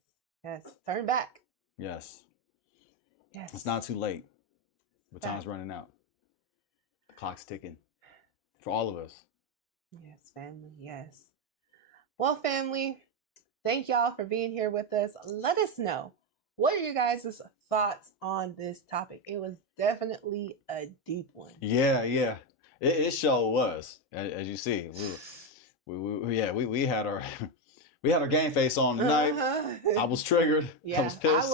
Yes. Turn back. Yes. Yes. It's not too late. But time's running out. The clock's ticking. For all of us. Yes, family. Yes. Well, family, thank y'all for being here with us. Let us know. What are your guys' thoughts on this topic? It was definitely a deep one. Yeah. It sure was. As you see, we had our we had our game face on tonight. I was triggered. Yeah, I was pissed.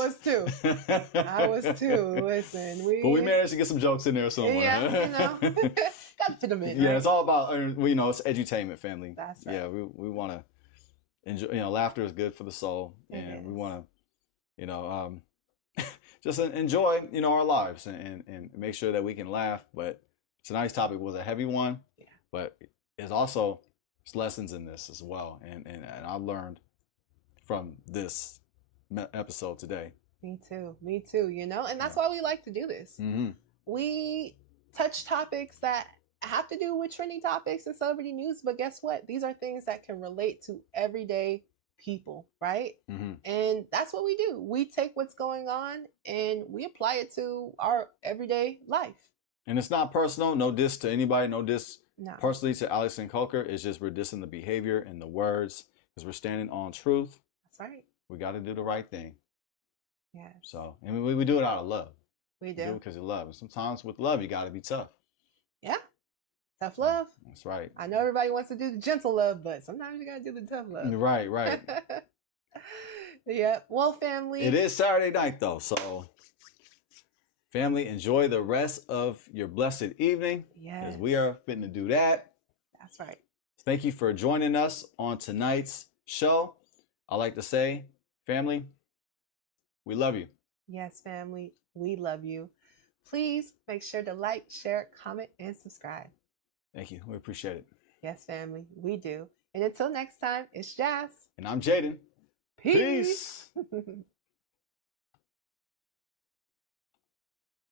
I was too. Listen, but we managed to get some jokes in there somewhere. Yeah, got to fit them in. Yeah, right? it's all about it's edutainment, family. That's right. Yeah, we want to enjoy. Laughter is good for the soul, and we want to just enjoy our lives and make sure that we can laugh. But tonight's topic was a heavy one, but there's also lessons in this as well, and I learned from this episode today. Me too, and that's why we like to do this. Mm-hmm. We touch topics that have to do with trending topics and celebrity news, but guess what? These are things that can relate to everyday people, right? Mm-hmm. And that's what we do. We take what's going on and we apply it to our everyday life. And it's not personal, no diss to anybody, no diss personally to Allison Holker. It's just we're dissing the behavior and the words because we're standing on truth. That's right. We got to do the right thing. Yeah. So, and we do it out of love. We do. We do it because of love. And sometimes with love, you got to be tough. Yeah. Tough love. That's right. I know everybody wants to do the gentle love, but sometimes you got to do the tough love. Right. Yeah. Well, family. It is Saturday night, though. So, family, enjoy the rest of your blessed evening. Yes. Because we are fitting to do that. That's right. Thank you for joining us on tonight's show. I like to say, family, we love you. Yes, family, we love you. Please make sure to like, share, comment, and subscribe. Thank you. We appreciate it. Yes, family, we do. And until next time, it's Jazz. And I'm Jaden. Peace.